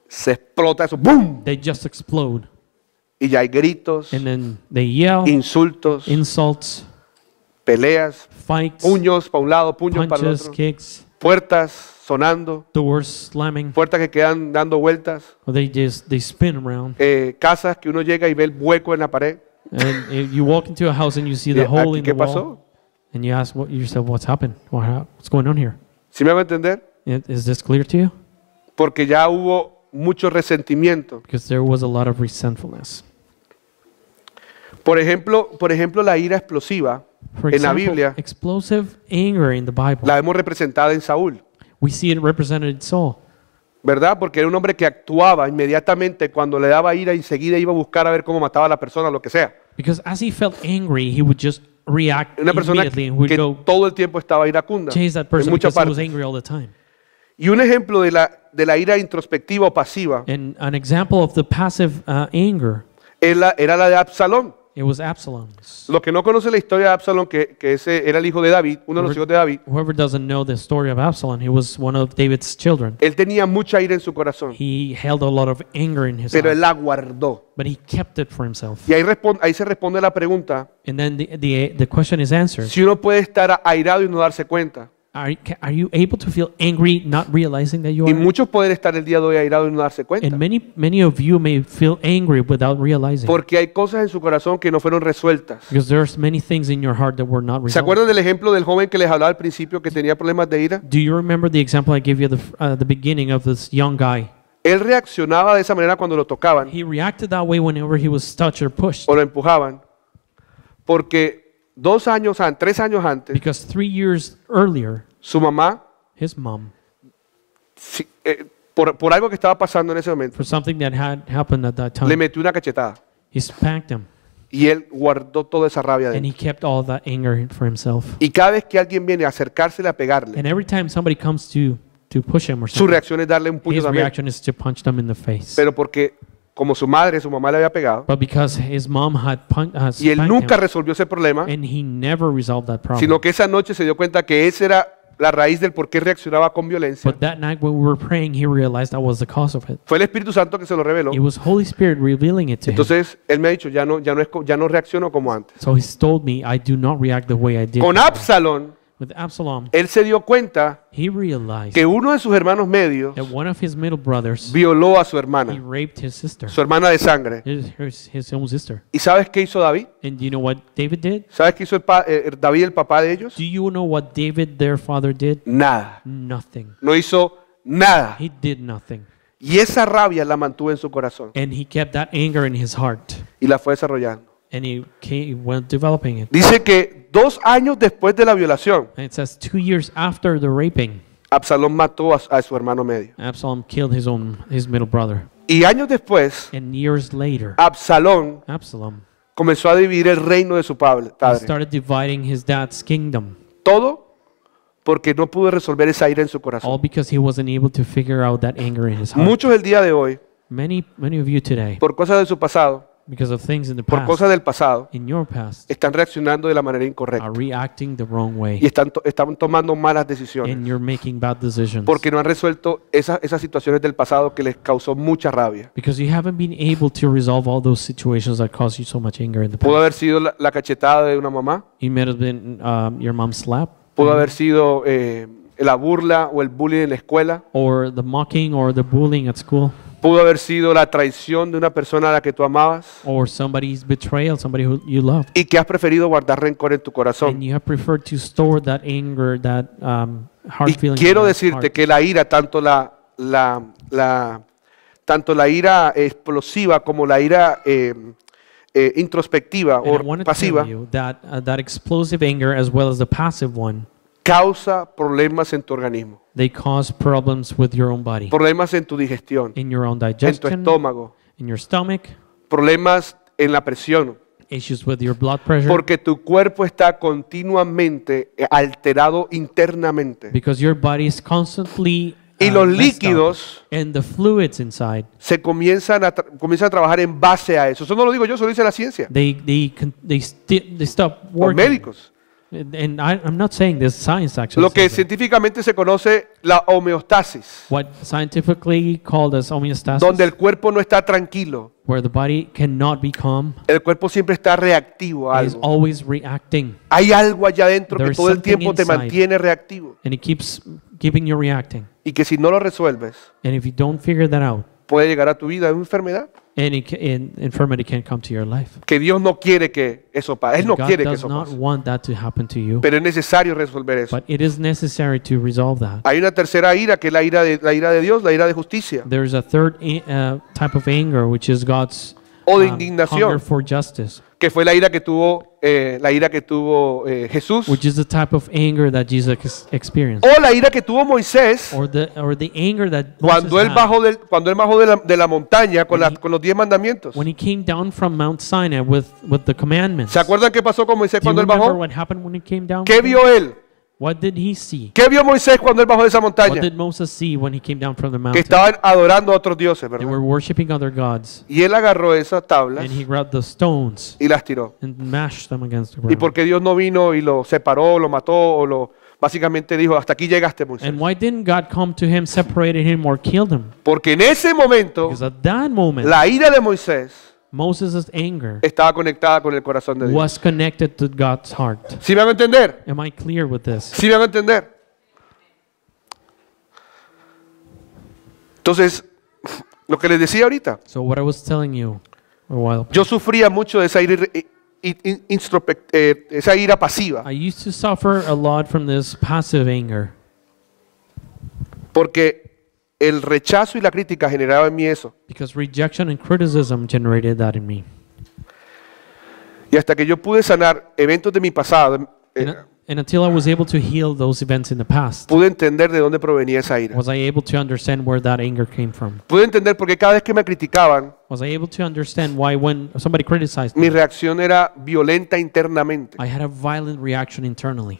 se explota eso, ¡boom! they just explode. Y ya hay gritos, And then they yell, insultos, insults, peleas, fights, puños para un lado, puños para el punches, otro, kicks, puertas sonando, doors slamming, puertas que quedan dando vueltas, or they spin around. casas que uno llega y ve el hueco en la pared. And you walk into a house and you see Y, the hole ¿aquí in the qué wall, pasó? and you ask yourself, what's happened? What's going on here? ¿Sí me hago entender? Is this clear to you? Porque ya hubo mucho resentimiento. Because there was a lot of resentfulness. Por ejemplo, la ira explosiva For en la example, Biblia explosive anger in the Bible. la vemos representada en Saúl, We see it represented in Saul. ¿verdad? Porque era un hombre que actuaba inmediatamente cuando le daba ira, enseguida iba a buscar a ver cómo mataba a la persona, lo que sea. Because as he felt angry, he would just react Una persona immediately and would que go todo el tiempo estaba iracunda, chase that en person muchas because he was partes. angry all the time. Y un ejemplo de la ira introspectiva o pasiva And an example of the passive anger, era la de Absalón. it was Absalom's. Los que no conocen la historia de Absalón, que ese era el hijo de David, uno de los hijos de David, Whoever doesn't know the story of Absalom, he was one of David's children. él tenía mucha ira en su corazón, He held a lot of anger in his pero heart, él la guardó. but he kept it for himself. Y ahí se responde la pregunta, And then the question is answered. si uno puede estar airado y no darse cuenta. Are you able to feel angry not realizing that you Y are? muchos pueden estar el día de hoy airados y no darse cuenta. And many of you may feel angry without realizing. Porque hay cosas en su corazón que no fueron resueltas. Because there's many things in your heart that were not ¿Se resolved. acuerdan del ejemplo del joven que les hablaba al principio que tenía problemas de ira? Do you remember the example I gave you at the beginning of this young guy? Él reaccionaba de esa manera cuando lo tocaban He reacted that way whenever he was touched or pushed. o lo empujaban. Porque 3 años antes, Because 3 years earlier, su mamá, his mom, por algo que estaba pasando en ese momento, for something that had happened at that le time, metió una cachetada. he spanked him. Y él guardó toda esa rabia de And él. he kept all that anger for himself. Y cada vez que alguien viene a acercársele a pegarle, And every time somebody comes to push him or su something, reacción es darle un puño his también. reaction is to punch them in the face. Pero porque como su mamá le había pegado, But because his mom had y él spanked nunca him, resolvió ese problema, and he never resolved that problem. sino que esa noche se dio cuenta que ese era la raíz del por qué reaccionaba con violencia. But that night when we were praying, he realized that was the cause of it. Fue el Espíritu Santo que se lo reveló. It was Holy Spirit revealing it to him. Entonces él me ha dicho, ya no reacciono como antes. So he's told me I do not react the way I did. Con before. Absalón, With Absalom, él se dio cuenta he realized que uno de sus hermanos medios that one of his middle brothers, violó a su he hermana, raped his sister, su hermana de sangre. his own sister. ¿Y sabes qué hizo David? And do you know what David did? ¿Sabes qué hizo David, el papá de ellos? Do you know what David, their father, did? Nada. Nothing. No hizo nada. He did nothing. Y esa rabia la mantuvo en su corazón And he kept that anger in his heart. y la fue desarrollando. And he went developing it. Dice que 2 años después de la violación, And it says 2 years after the raping, Absalón mató a su hermano medio. Absalom killed his middle brother. Y años después, And years later, Absalón Absalom, comenzó a dividir el reino de su he padre. started dividing his dad's kingdom. Todo porque no pudo resolver esa ira en su All corazón. because he wasn't able to figure out that anger in his heart. Muchos el día de hoy, Many of you today, por cosas de su pasado, because of things in the por past, cosas del pasado, in your past, están reaccionando de la manera incorrecta are reacting the wrong way. y están tomando malas decisiones And you're making bad decisions. porque no han resuelto esas situaciones del pasado que les causó mucha rabia. Because you haven't been able to resolve all those situations that caused you so much anger in the Pudo past. haber sido la cachetada de una mamá, It might have been your mom's slap, pudo haber sido la burla o el bullying en la escuela, or the mocking, or the bullying at school, pudo haber sido la traición de una persona a la que tú amabas or somebody's betrayal, somebody who you love. y que has preferido guardar rencor en tu corazón. And you have preferred to store that anger, that hard Y feeling. quiero in your decirte heart. que la ira, tanto la ira explosiva como la ira introspectiva And I o want to pasiva tell you that that explosive anger, as well as the passive one, causa problemas en tu organismo, they cause problems with your own body, problemas en tu digestión, in your own en tu digestion, estómago, in your stomach, problemas en la presión, issues with your blood pressure, porque tu cuerpo está continuamente alterado internamente. because your body is constantly Y los messed up, líquidos and the fluids inside, se comienzan a trabajar en base a eso. Eso no lo digo yo, eso lo dice la ciencia, they stop los working. médicos. And I'm not saying this, science actually Lo que says it. científicamente se conoce la homeostasis, What scientifically called as homeostasis, donde el cuerpo no está tranquilo, where the body cannot be calm, el cuerpo siempre está reactivo a it is algo. always reacting, Hay algo allá adentro que There's todo el something tiempo te inside. mantiene reactivo and it keeps keeping you reacting. y que si no lo resuelves And if you don't figure that out, puede llegar a tu vida una enfermedad infirmity can come to your life. que Dios no quiere que eso pase. Él no God quiere que does eso not pase, want that to happen to you, pero es necesario resolver eso. but it is necessary to resolve that. Hay una tercera ira que es la ira de Dios, la ira de justicia There's a third type of anger, which is God's o de hunger indignación, for justice, que fue la ira que tuvo Jesús, which is the type of anger that Jesus experienced, o la ira que tuvo Moisés or the anger that cuando Moses él had bajó de la montaña con los 10 mandamientos. when he came down from Mount Sinai with the commandments. ¿Se acuerdan qué pasó con Moisés Do you cuando él remember bajó? what happened when he came down? ¿Qué vio él? What did he see? ¿Qué vio Moisés cuando él bajó de esa What montaña? did Moses see when he came down from the Que mountain? estaban adorando a otros dioses, They ¿verdad? were worshiping other gods, Y él agarró esas tablas and he grabbed the stones y las tiró. and mashed them against the ¿Y ground. por qué Dios no vino y lo separó, lo mató o básicamente dijo, hasta aquí llegaste, Moisés? And why didn't God come to him, separated him, or killed him? Porque en ese momento Because at that moment, la ira de Moisés Moses' anger estaba conectada con el corazón de Dios. was connected to God's heart. ¿Sí me van a entender? Am I clear with this? ¿Sí me van a entender? Entonces, lo que les decía ahorita, So what I was telling you a while ago, yo sufría mucho de esa esa ira pasiva, I used to suffer a lot from this passive anger, porque el rechazo y la crítica generaba en mí eso. because rejection and criticism generated that in me. Y hasta que yo pude sanar eventos de mi pasado, And until I was able to heal those events in the past, pude entender de dónde provenía esa ira. was I able to understand where that anger came from? Pude entender por qué cada vez que me criticaban, Was I able to understand why when somebody criticized mi me, reacción era violenta internamente. I had a violent reaction internally?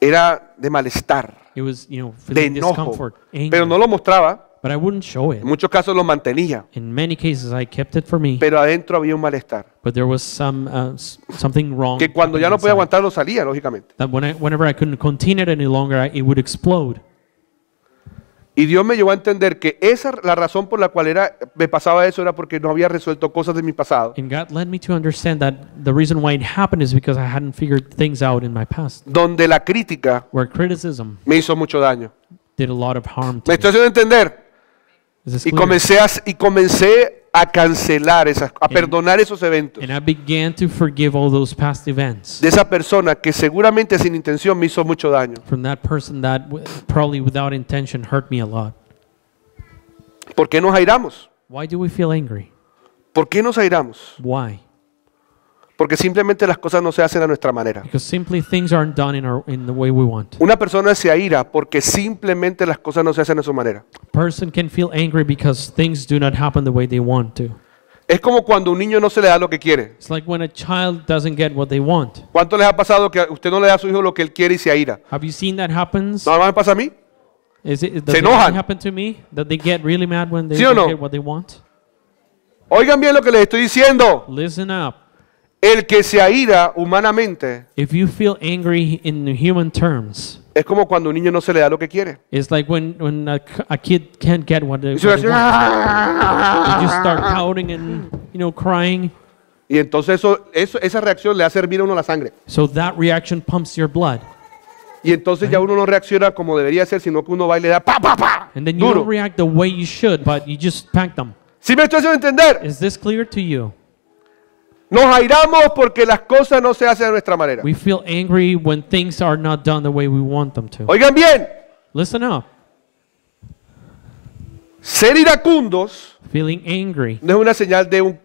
Era de malestar, It was, de feeling enojo, discomfort, pero anger, no lo mostraba. But I wouldn't show it. En muchos casos lo mantenía, In many cases, I kept it for me. pero adentro había un malestar. But there was something wrong. Que cuando ya no podía inside. aguantar lo salía, lógicamente. That whenever I couldn't contain it any longer, it would explode. Y Dios me llevó a entender que la razón por la cual me pasaba eso era porque no había resuelto cosas de mi pasado, And God led me to understand that the reason why it happened is because I hadn't figured things out in my past, donde la crítica where criticism me hizo mucho daño. did a lot of harm to Me me. estoy haciendo entender. Is this Y clear? comencé a cancelar a perdonar esos eventos And I began to forgive all those past events de esa persona que seguramente sin intención me hizo mucho daño. from that person that probably without intention hurt me a lot. ¿Por qué nos airamos? Why do we feel angry? ¿Por qué nos airamos? Why? Porque simplemente las cosas no se hacen a nuestra manera. Because simply things aren't done in the way we want. Una persona se aira porque simplemente las cosas no se hacen a su manera. Person can feel angry because things do not happen the way they want to. Es como cuando a un niño no se le da lo que quiere. It's like when a child doesn't get what they want. ¿Cuánto les ha pasado que usted no le da a su hijo lo que él quiere y se aira? Have you seen that happens? ¿No me pasa a mí? Does Se it really enojan. happen to me? That they get really mad when they ¿Sí o don't no? get what they want? Oigan bien lo que les estoy diciendo. Listen up. El que se aira humanamente If you feel angry in human terms, es como cuando a un niño no se le da lo que quiere. it's like when a kid can't get what they, Y se what va they want. They just start así, pouting and crying. y entonces esa reacción le hace hervir a uno la sangre. So that reaction pumps your blood, Y entonces ya uno no reacciona como debería ser, sino que uno va y le da pa, pa, pa, and then you duro. don't react the way you should, but you just spank them. ¿Sí me estoy haciendo entender? Is this clear to you? Nos airamos porque las cosas no se hacen a nuestra manera. We feel angry when things are not done the way we want them to. Oigan bien, Listen up. ser iracundos Feeling angry no es una señal de un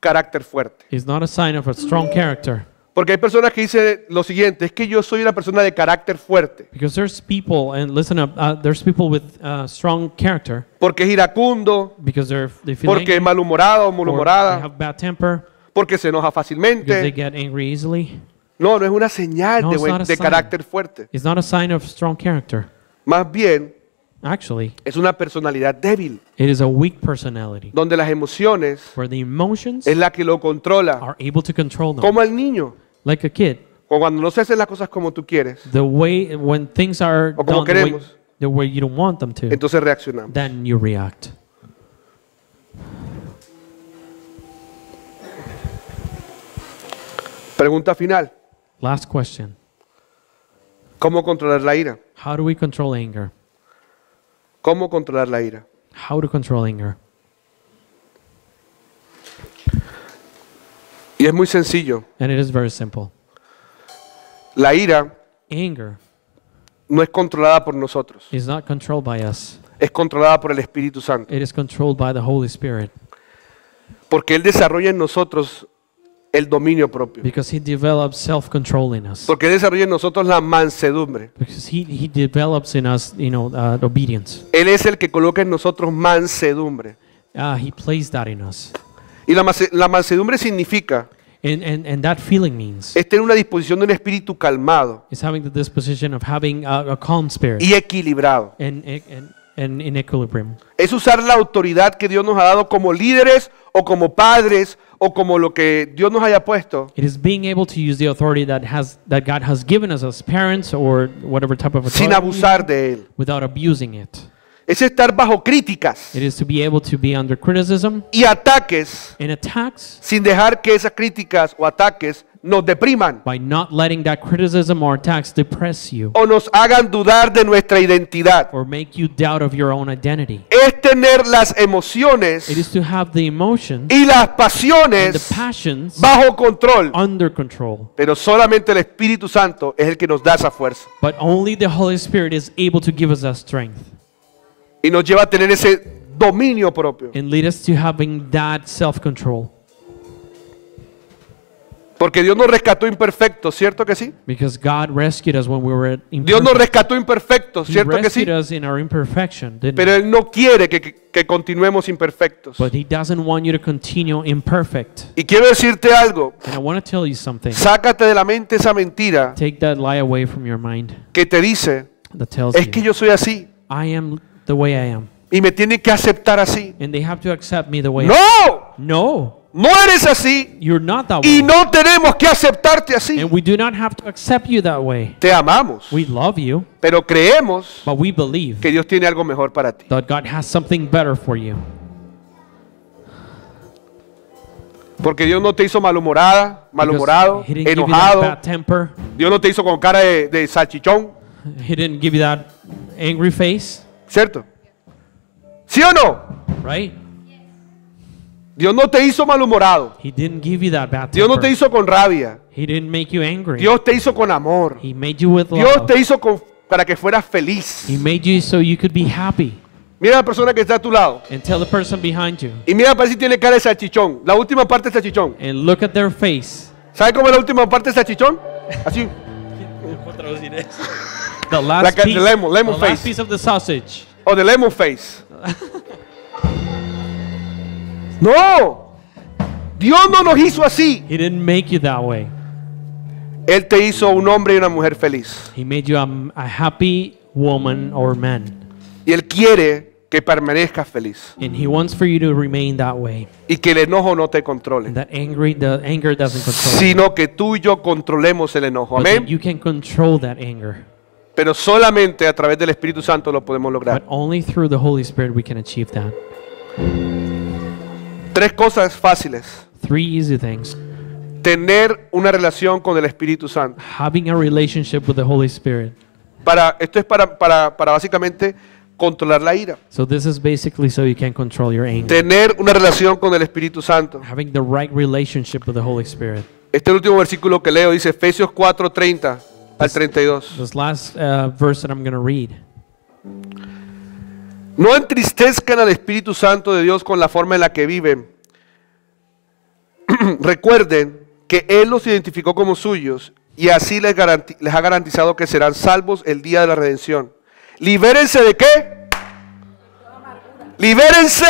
carácter fuerte. is not a sign of a strong character. Porque hay personas que dicen lo siguiente, es que yo soy una persona de carácter fuerte. Because there's people, and listen up, there's people with strong character Porque es iracundo, because they feel porque es angry, malhumorado o or they malhumorada, have bad temper, porque se enoja because they fácilmente. get angry easily. No, no es una señal No, de, it's not a de sign. carácter fuerte. It's not a sign of strong character. Más bien, Actually, es una personalidad débil, it is a weak personality donde las emociones where the emotions es la que lo controla, are able to control them. como el niño. Like a kid, O cuando no se hacen las cosas como tú quieres, the way when things are O como done queremos. the way you don't want them to, entonces reaccionamos. then you react. Pregunta final. Last question. ¿Cómo controlar la ira? How do we control anger? ¿Cómo controlar la ira? How to control anger? Y es muy sencillo. And it is very simple. La ira Anger no es controlada por nosotros, is not controlled by us. es controlada por el Espíritu Santo. It is controlled by the Holy Spirit Porque Él desarrolla en nosotros el dominio propio. because He develops self-control in us. Porque Él desarrolla en nosotros la mansedumbre. Because He develops in us, obedience. Él es el que coloca en nosotros mansedumbre. He placed that in us. Y la mansedumbre significa And that feeling means es tener una disposición de un espíritu calmado is having the disposition of having a calm spirit y equilibrado. and in equilibrium. Es usar la autoridad que Dios nos ha dado como líderes o como padres o como lo que Dios nos haya puesto, It is being able to use the authority that God has given us as parents or whatever type of sin authority abusar de Él. without abusing it. Es estar bajo críticas It is to be able to be under criticism y ataques and attacks sin dejar que esas críticas o ataques nos depriman by not letting that criticism or attacks depress you o nos hagan dudar de nuestra identidad. or make you doubt of your own identity. Es tener las It emociones is to have the emotions y las and the pasiones passions bajo control. under control. Pero solamente el Espíritu Santo es el que nos da esa fuerza But only the Holy Spirit is able to give us that strength y nos lleva a tener ese dominio propio. and lead us to having that self-control. Porque Dios nos rescató imperfectos, ¿cierto que sí? Because God rescued us when we were Dios nos imperfect. rescató imperfectos, He ¿cierto que sí? rescued us in our imperfection, didn't Pero He? Él no quiere que continuemos imperfectos. But He doesn't want you to continue imperfect. Y quiero decirte algo, And I want to tell you something. sácate de la mente esa mentira Take that lie away from your mind que te dice, that tells es que you, yo soy así. I am the way I am. y me tienen que aceptar así. and they have to accept me the way. No, No, no eres así you're not that y way. no tenemos que aceptarte así. And we do not have to accept you that way. Te amamos, We love you, pero creemos but we believe que Dios tiene algo mejor para ti. that God has something better for you. Porque Dios no te hizo malhumorada, Because malhumorado, He didn't give you that enojado. bad temper. Dios no te hizo con cara de salchichón, He didn't give you that angry face, ¿cierto? ¿Sí o no? right? Dios no te hizo malhumorado. He didn't give you that bad Dios no te temper. hizo con rabia. He didn't make you angry. Dios te hizo con amor. He made you with Dios love. te hizo para que fueras feliz. He made you so you could be happy. Mira a la persona que está a tu lado. And tell the person behind you. Y mira para ver si tiene cara de salchichón. La última parte es salchichón. And look at their face. ¿Sabe cómo es la última parte de salchichón? Así. The last Like a piece, lemon the face. last piece of the sausage. O de lemon face. No. Dios no nos hizo así. He didn't make you that way. Él te hizo un hombre y una mujer feliz. He made you a happy woman or man. Y Él quiere que permanezcas feliz. And He wants for you to remain that way. Y que el enojo no te controle. And that the anger doesn't control you. Sino que tú y yo controlemos el enojo. But that Amén. you can control that anger. Pero solamente a través del Espíritu Santo lo podemos lograr. But only through the Holy Spirit we can achieve that. 3 cosas fáciles. 3 easy things. Tener una relación con el Espíritu Santo. Having a relationship with the Holy Spirit. Esto es para básicamente controlar la ira. So this is basically so you can control your anger. Tener una relación con el Espíritu Santo. Having the right relationship with the Holy Spirit. Este es el último versículo que leo, dice Efesios 4:30 al 32. This last verse that I'm going to read. No entristezcan al Espíritu Santo de Dios con la forma en la que viven. Recuerden que Él los identificó como suyos y así les ha garantizado que serán salvos el día de la redención. Libérense de qué? Libérense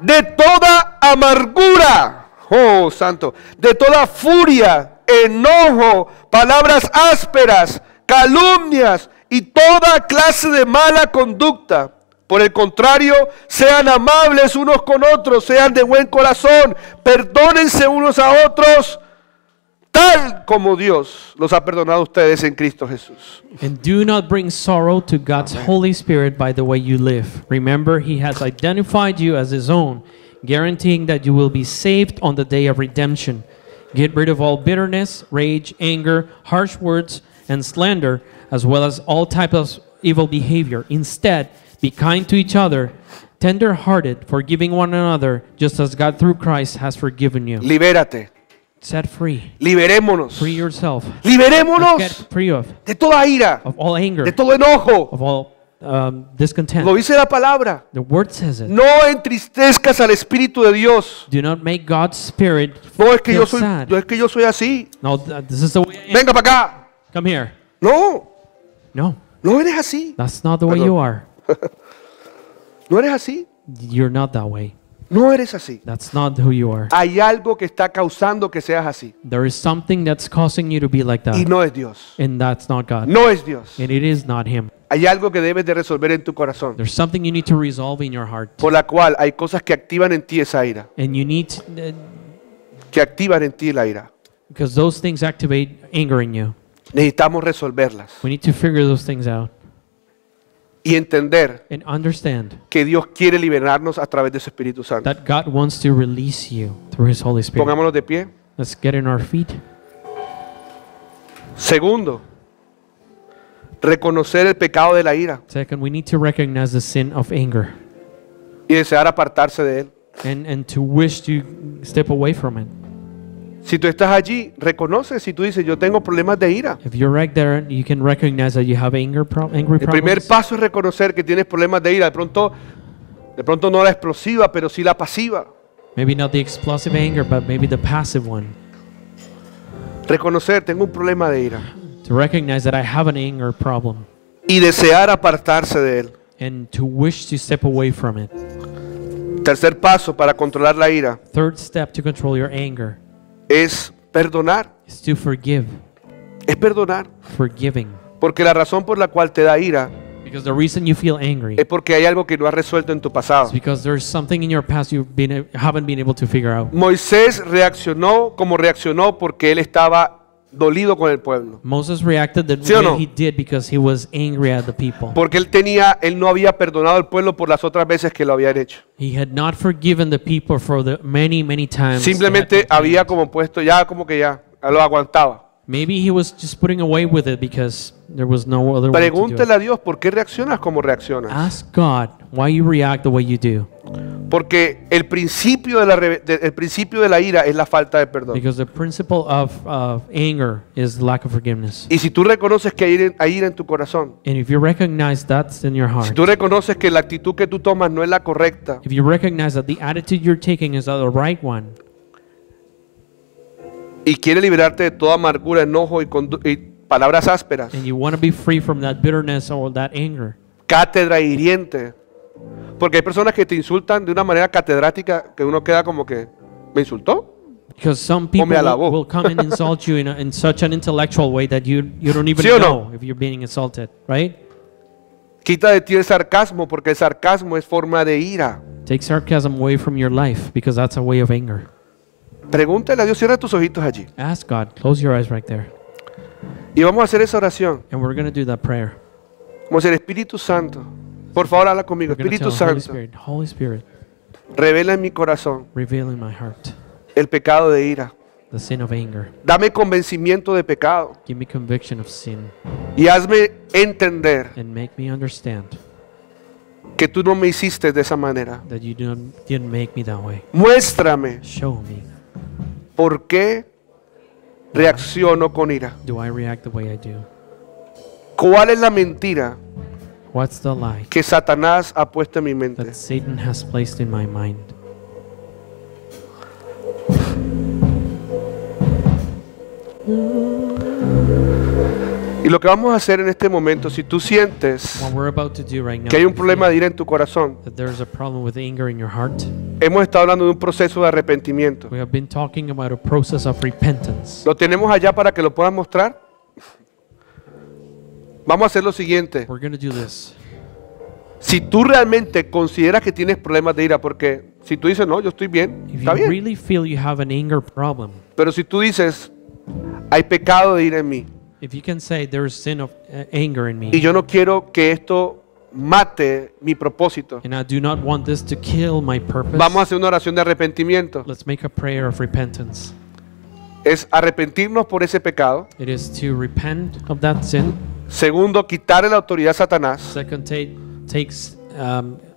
de toda amargura. Oh, santo. De toda furia, enojo, palabras ásperas, calumnias y toda clase de mala conducta. Por el contrario, sean amables unos con otros, sean de buen corazón, perdónense unos a otros, tal como Dios los ha perdonado a ustedes en Cristo Jesús. And do not bring sorrow to God's Holy Spirit by the way you live. Remember, He has identified you as His own, guaranteeing that you will be saved on the day of redemption. Get rid of all bitterness, rage, anger, harsh words, and slander, as well as all types of evil behavior. Instead, be kind to each other, tender-hearted, forgiving one another, just as God through Christ has forgiven you. Libérate, Set free. liberémonos, Free yourself. Let's liberémonos get free de toda ira, of all anger, de todo enojo. of all discontent. Lo dice la palabra. The word says it. No entristezcas al Espíritu de Dios. Do not make God's Spirit No es que feel yo soy, sad. no es que yo soy así. No, this is the way I am. Venga para acá. Come here. No, No, no eres así. that's not the way you are. No eres así. You're not that way. No eres así. That's not who you are. Hay algo que está causando que seas así. There is something that's causing you to be like Y that. no es Dios. And that's not God. No es Dios. And it is not Him. Hay algo que debes de resolver en tu corazón. There's something you need to resolve in your heart. Por la cual hay cosas que activan en ti esa ira. And you need, Que activan en ti la ira. because those things activate anger in you. Necesitamos resolverlas. We need to figure those things out Y entender and understand que Dios quiere liberarnos a través de su Espíritu Santo. that God wants to release you through His Holy Spirit. Pongámonos de pie. Let's get in our feet. Segundo, reconocer el pecado de la ira Second, we need to recognize the sin of anger y desear apartarse de él. and to wish to step away from it. Si tú estás allí, reconoce si tú dices, yo tengo problemas de ira. If you're right there, you can recognize that you have angry El primer problems. paso es reconocer que tienes problemas de ira. De pronto no la explosiva, pero sí la pasiva. Maybe not the explosive anger, but maybe the passive one. Reconocer, tengo un problema de ira. To recognize that I have an anger problem Y desear apartarse de él. and to wish to step away from it. Tercer paso para controlar la ira Third step to control your anger es perdonar. is to forgive. Es perdonar. Forgiving. Porque la razón por la cual te da ira Because the reason you feel angry es porque hay algo que no has resuelto en tu pasado. is because there's something in your past haven't been able to figure out. Moisés reaccionó como reaccionó porque él estaba dolido con el pueblo. Moses reacted the ¿Sí o way no? he did because he was angry at the people. Porque él no había perdonado al pueblo por las otras veces que lo habían hecho. He had not forgiven the people for the many times. they had Simplemente había complained. como puesto ya como que ya lo aguantaba. Maybe he was just putting away with it because there was no other way to do Pregúntele it. a Dios por qué reaccionas como reaccionas. Ask God why you react the way you do. Porque el principio de la ira es la falta de perdón. Because the principle of anger is lack of forgiveness. Y si tú reconoces que hay ira en tu corazón, And if you recognize that's in your si heart, tú reconoces que la actitud que tú tomas no es la correcta, if you recognize that the attitude you're taking is not the right one, y quieres liberarte de toda amargura, enojo y palabras ásperas, and you want to be free from that bitterness or that anger, cátedra hiriente, porque hay personas que te insultan de una manera catedrática que uno queda como que, ¿me insultó? because some people me alabó. will come and insult you in such an intellectual way that you don't even ¿Sí o no? know if you're being insulted, right? Quita de ti el sarcasmo, porque el sarcasmo es forma de ira. Take sarcasm away from your life because that's a way of anger. Pregúntale a Dios, cierra tus ojitos allí. Ask God, close your eyes right there, Y vamos a hacer esa oración. and we're going to do that prayer. Vamos a decir, Espíritu Santo, por favor habla conmigo. We're going to Espíritu tell Holy Santo, Holy Spirit, revela en mi corazón reveal in my heart el pecado de ira. the sin of anger. Dame convencimiento de pecado Give me conviction of sin y hazme entender and make me understand que tú no me hiciste de esa manera. that you didn't make me that way. Muéstrame Show me, por qué reacciono con ira. do I react the way I do? ¿Cuál es la mentira What's the lie que Satanás ha puesto en mi mente? that Satan has placed in my mind? Y lo que vamos a hacer en este momento, si tú sientes What we're about to do right now, que hay un if you problema feel de ira en tu corazón, that there's a problem with anger in your heart, hemos estado hablando de un proceso de arrepentimiento. we have been talking about a process of repentance. ¿Lo tenemos allá para que lo puedan mostrar? Vamos a hacer lo siguiente. We're going to do this. Si tú realmente consideras que tienes problemas de ira, porque si tú dices, no, yo estoy bien, If está you bien. really feel you have an anger problem, Pero si tú dices, hay pecado de ira en mí, if you can say there's sin of anger in me, y yo no quiero que esto mate mi propósito, and I do not want this to kill my purpose, vamos a hacer una oración de arrepentimiento. let's make a prayer of repentance. Es arrepentirnos por ese pecado. It is to repent of that sin. Segundo, quitarle la autoridad a Satanás Second, takes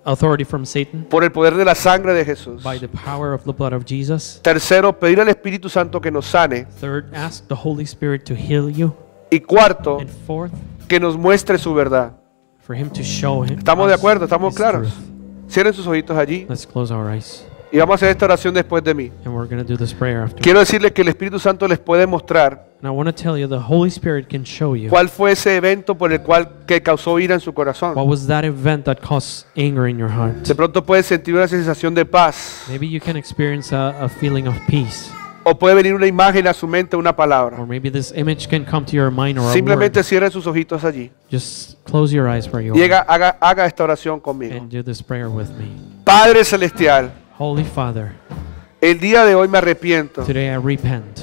authority from Satan por el poder de la sangre de Jesús. by the power of the blood of Jesus. Tercero, pedir al Espíritu Santo que nos sane. Third, ask the Holy Spirit to heal you. Y cuarto, And fourth, que nos muestre su verdad. for Him to show Him. ¿Estamos de us acuerdo? ¿Estamos His claros? truth. Cierren sus ojitos allí Let's close our eyes, y vamos a hacer esta oración después de mí. and we're going to do this prayer after. Quiero decirles que el Espíritu Santo les puede mostrar And I want to tell you, the Holy Spirit can show you cuál fue ese evento por el cual que causó ira en su corazón. what was that event that caused anger in your heart. De pronto puede sentir una sensación de paz Maybe you can experience a feeling of peace, o puede venir una imagen a su mente, una palabra. or maybe this image can come to your mind or a Simplemente word. cierren sus ojitos allí Just close your eyes where you y are haga esta oración conmigo. and do this prayer with me. Padre Celestial, Holy Father, el día de hoy me arrepiento today I repent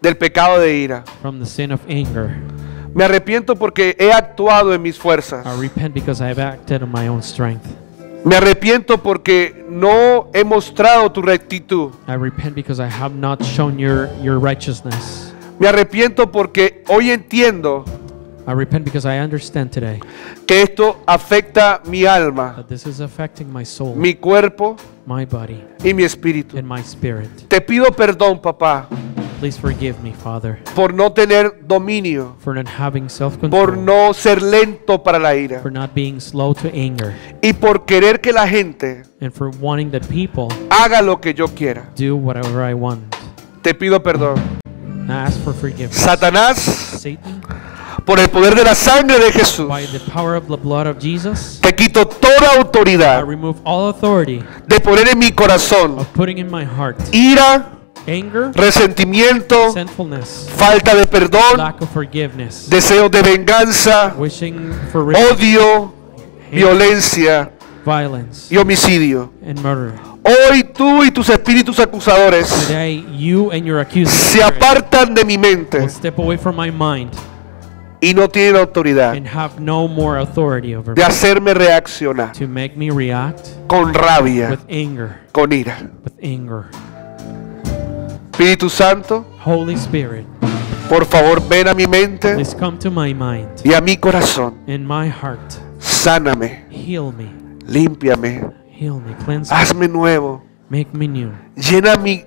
del pecado de ira. from the sin of anger. Me arrepiento porque he actuado en mis fuerzas. I repent because I have acted on my own strength. Me arrepiento porque no he mostrado tu rectitud. I repent because I have not shown your righteousness. Me arrepiento porque hoy entiendo I repent because I understand today que esto afecta mi alma, that this is affecting my soul, mi cuerpo my body, y mi espíritu. and my spirit. Te pido perdón, papá, Please forgive me, Father, por no tener dominio, for not having por self-control, no ser lento para la ira for not being slow to anger, y por querer que la gente and for wanting that people haga lo que yo quiera. do whatever I want. Te pido perdón. I ask for forgiveness. Satanás, Satan, por el poder de la sangre de Jesús, by the power of the blood of Jesus, te quito toda I autoridad remove all authority de poner en mi corazón of putting in my heart ira, Anger, resentimiento, resentfulness, falta de perdón, lack of forgiveness, deseos de venganza, wishing for revenge, odio, violencia violence, y homicidio. and murder. Hoy tú y tus espíritus acusadores Today, you and your accusing se spirit apartan de mi mente will step away from my mind y no tienen autoridad and have no more authority over de me hacerme reaccionar to make me react con rabia, with anger, con ira. with anger. Espíritu Santo, Holy Spirit, por favor ven a mi mente please come to my mind y a mi corazón. and my heart. Sáname, Heal me, límpiame, heal me, cleanse me, hazme nuevo. make me new. Llena mi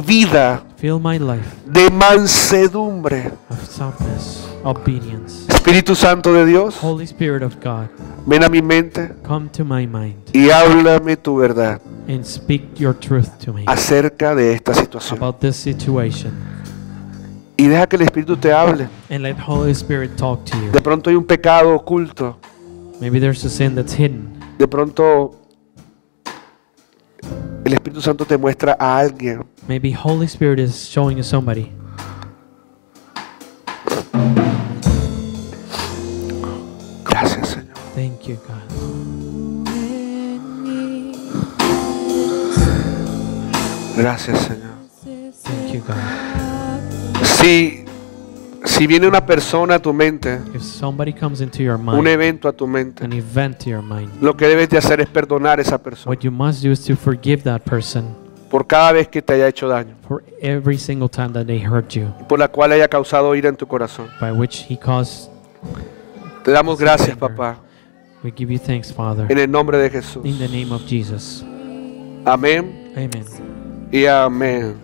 vida Fill my life de mansedumbre. of softness, obedience. Espíritu Santo de Dios, Holy Spirit of God, ven a mi mente come to my mind y háblame tu verdad and speak your truth to me acerca de esta situación. about this situation. Y deja que el Espíritu te hable. And let Holy Spirit talk to you. De pronto hay un pecado oculto. Maybe there's a sin that's hidden. De pronto el Espíritu Santo te muestra a alguien. Maybe Holy Spirit is showing you somebody. Gracias, Señor. Thank you, God. Gracias, Señor. Thank you, God. Si viene una persona a tu mente, If somebody comes into your un mind, evento a tu mente, an event to your mind, lo que debes de hacer es perdonar a esa persona what you must do is to forgive that person por cada vez que te haya hecho daño, for every single time that they hurt you, por la cual haya causado ira en tu corazón. by which he caused. Te damos gracias, papá, We give you thanks, Father, en el nombre de Jesús. in the name of Jesus. Amén Amen. y amén.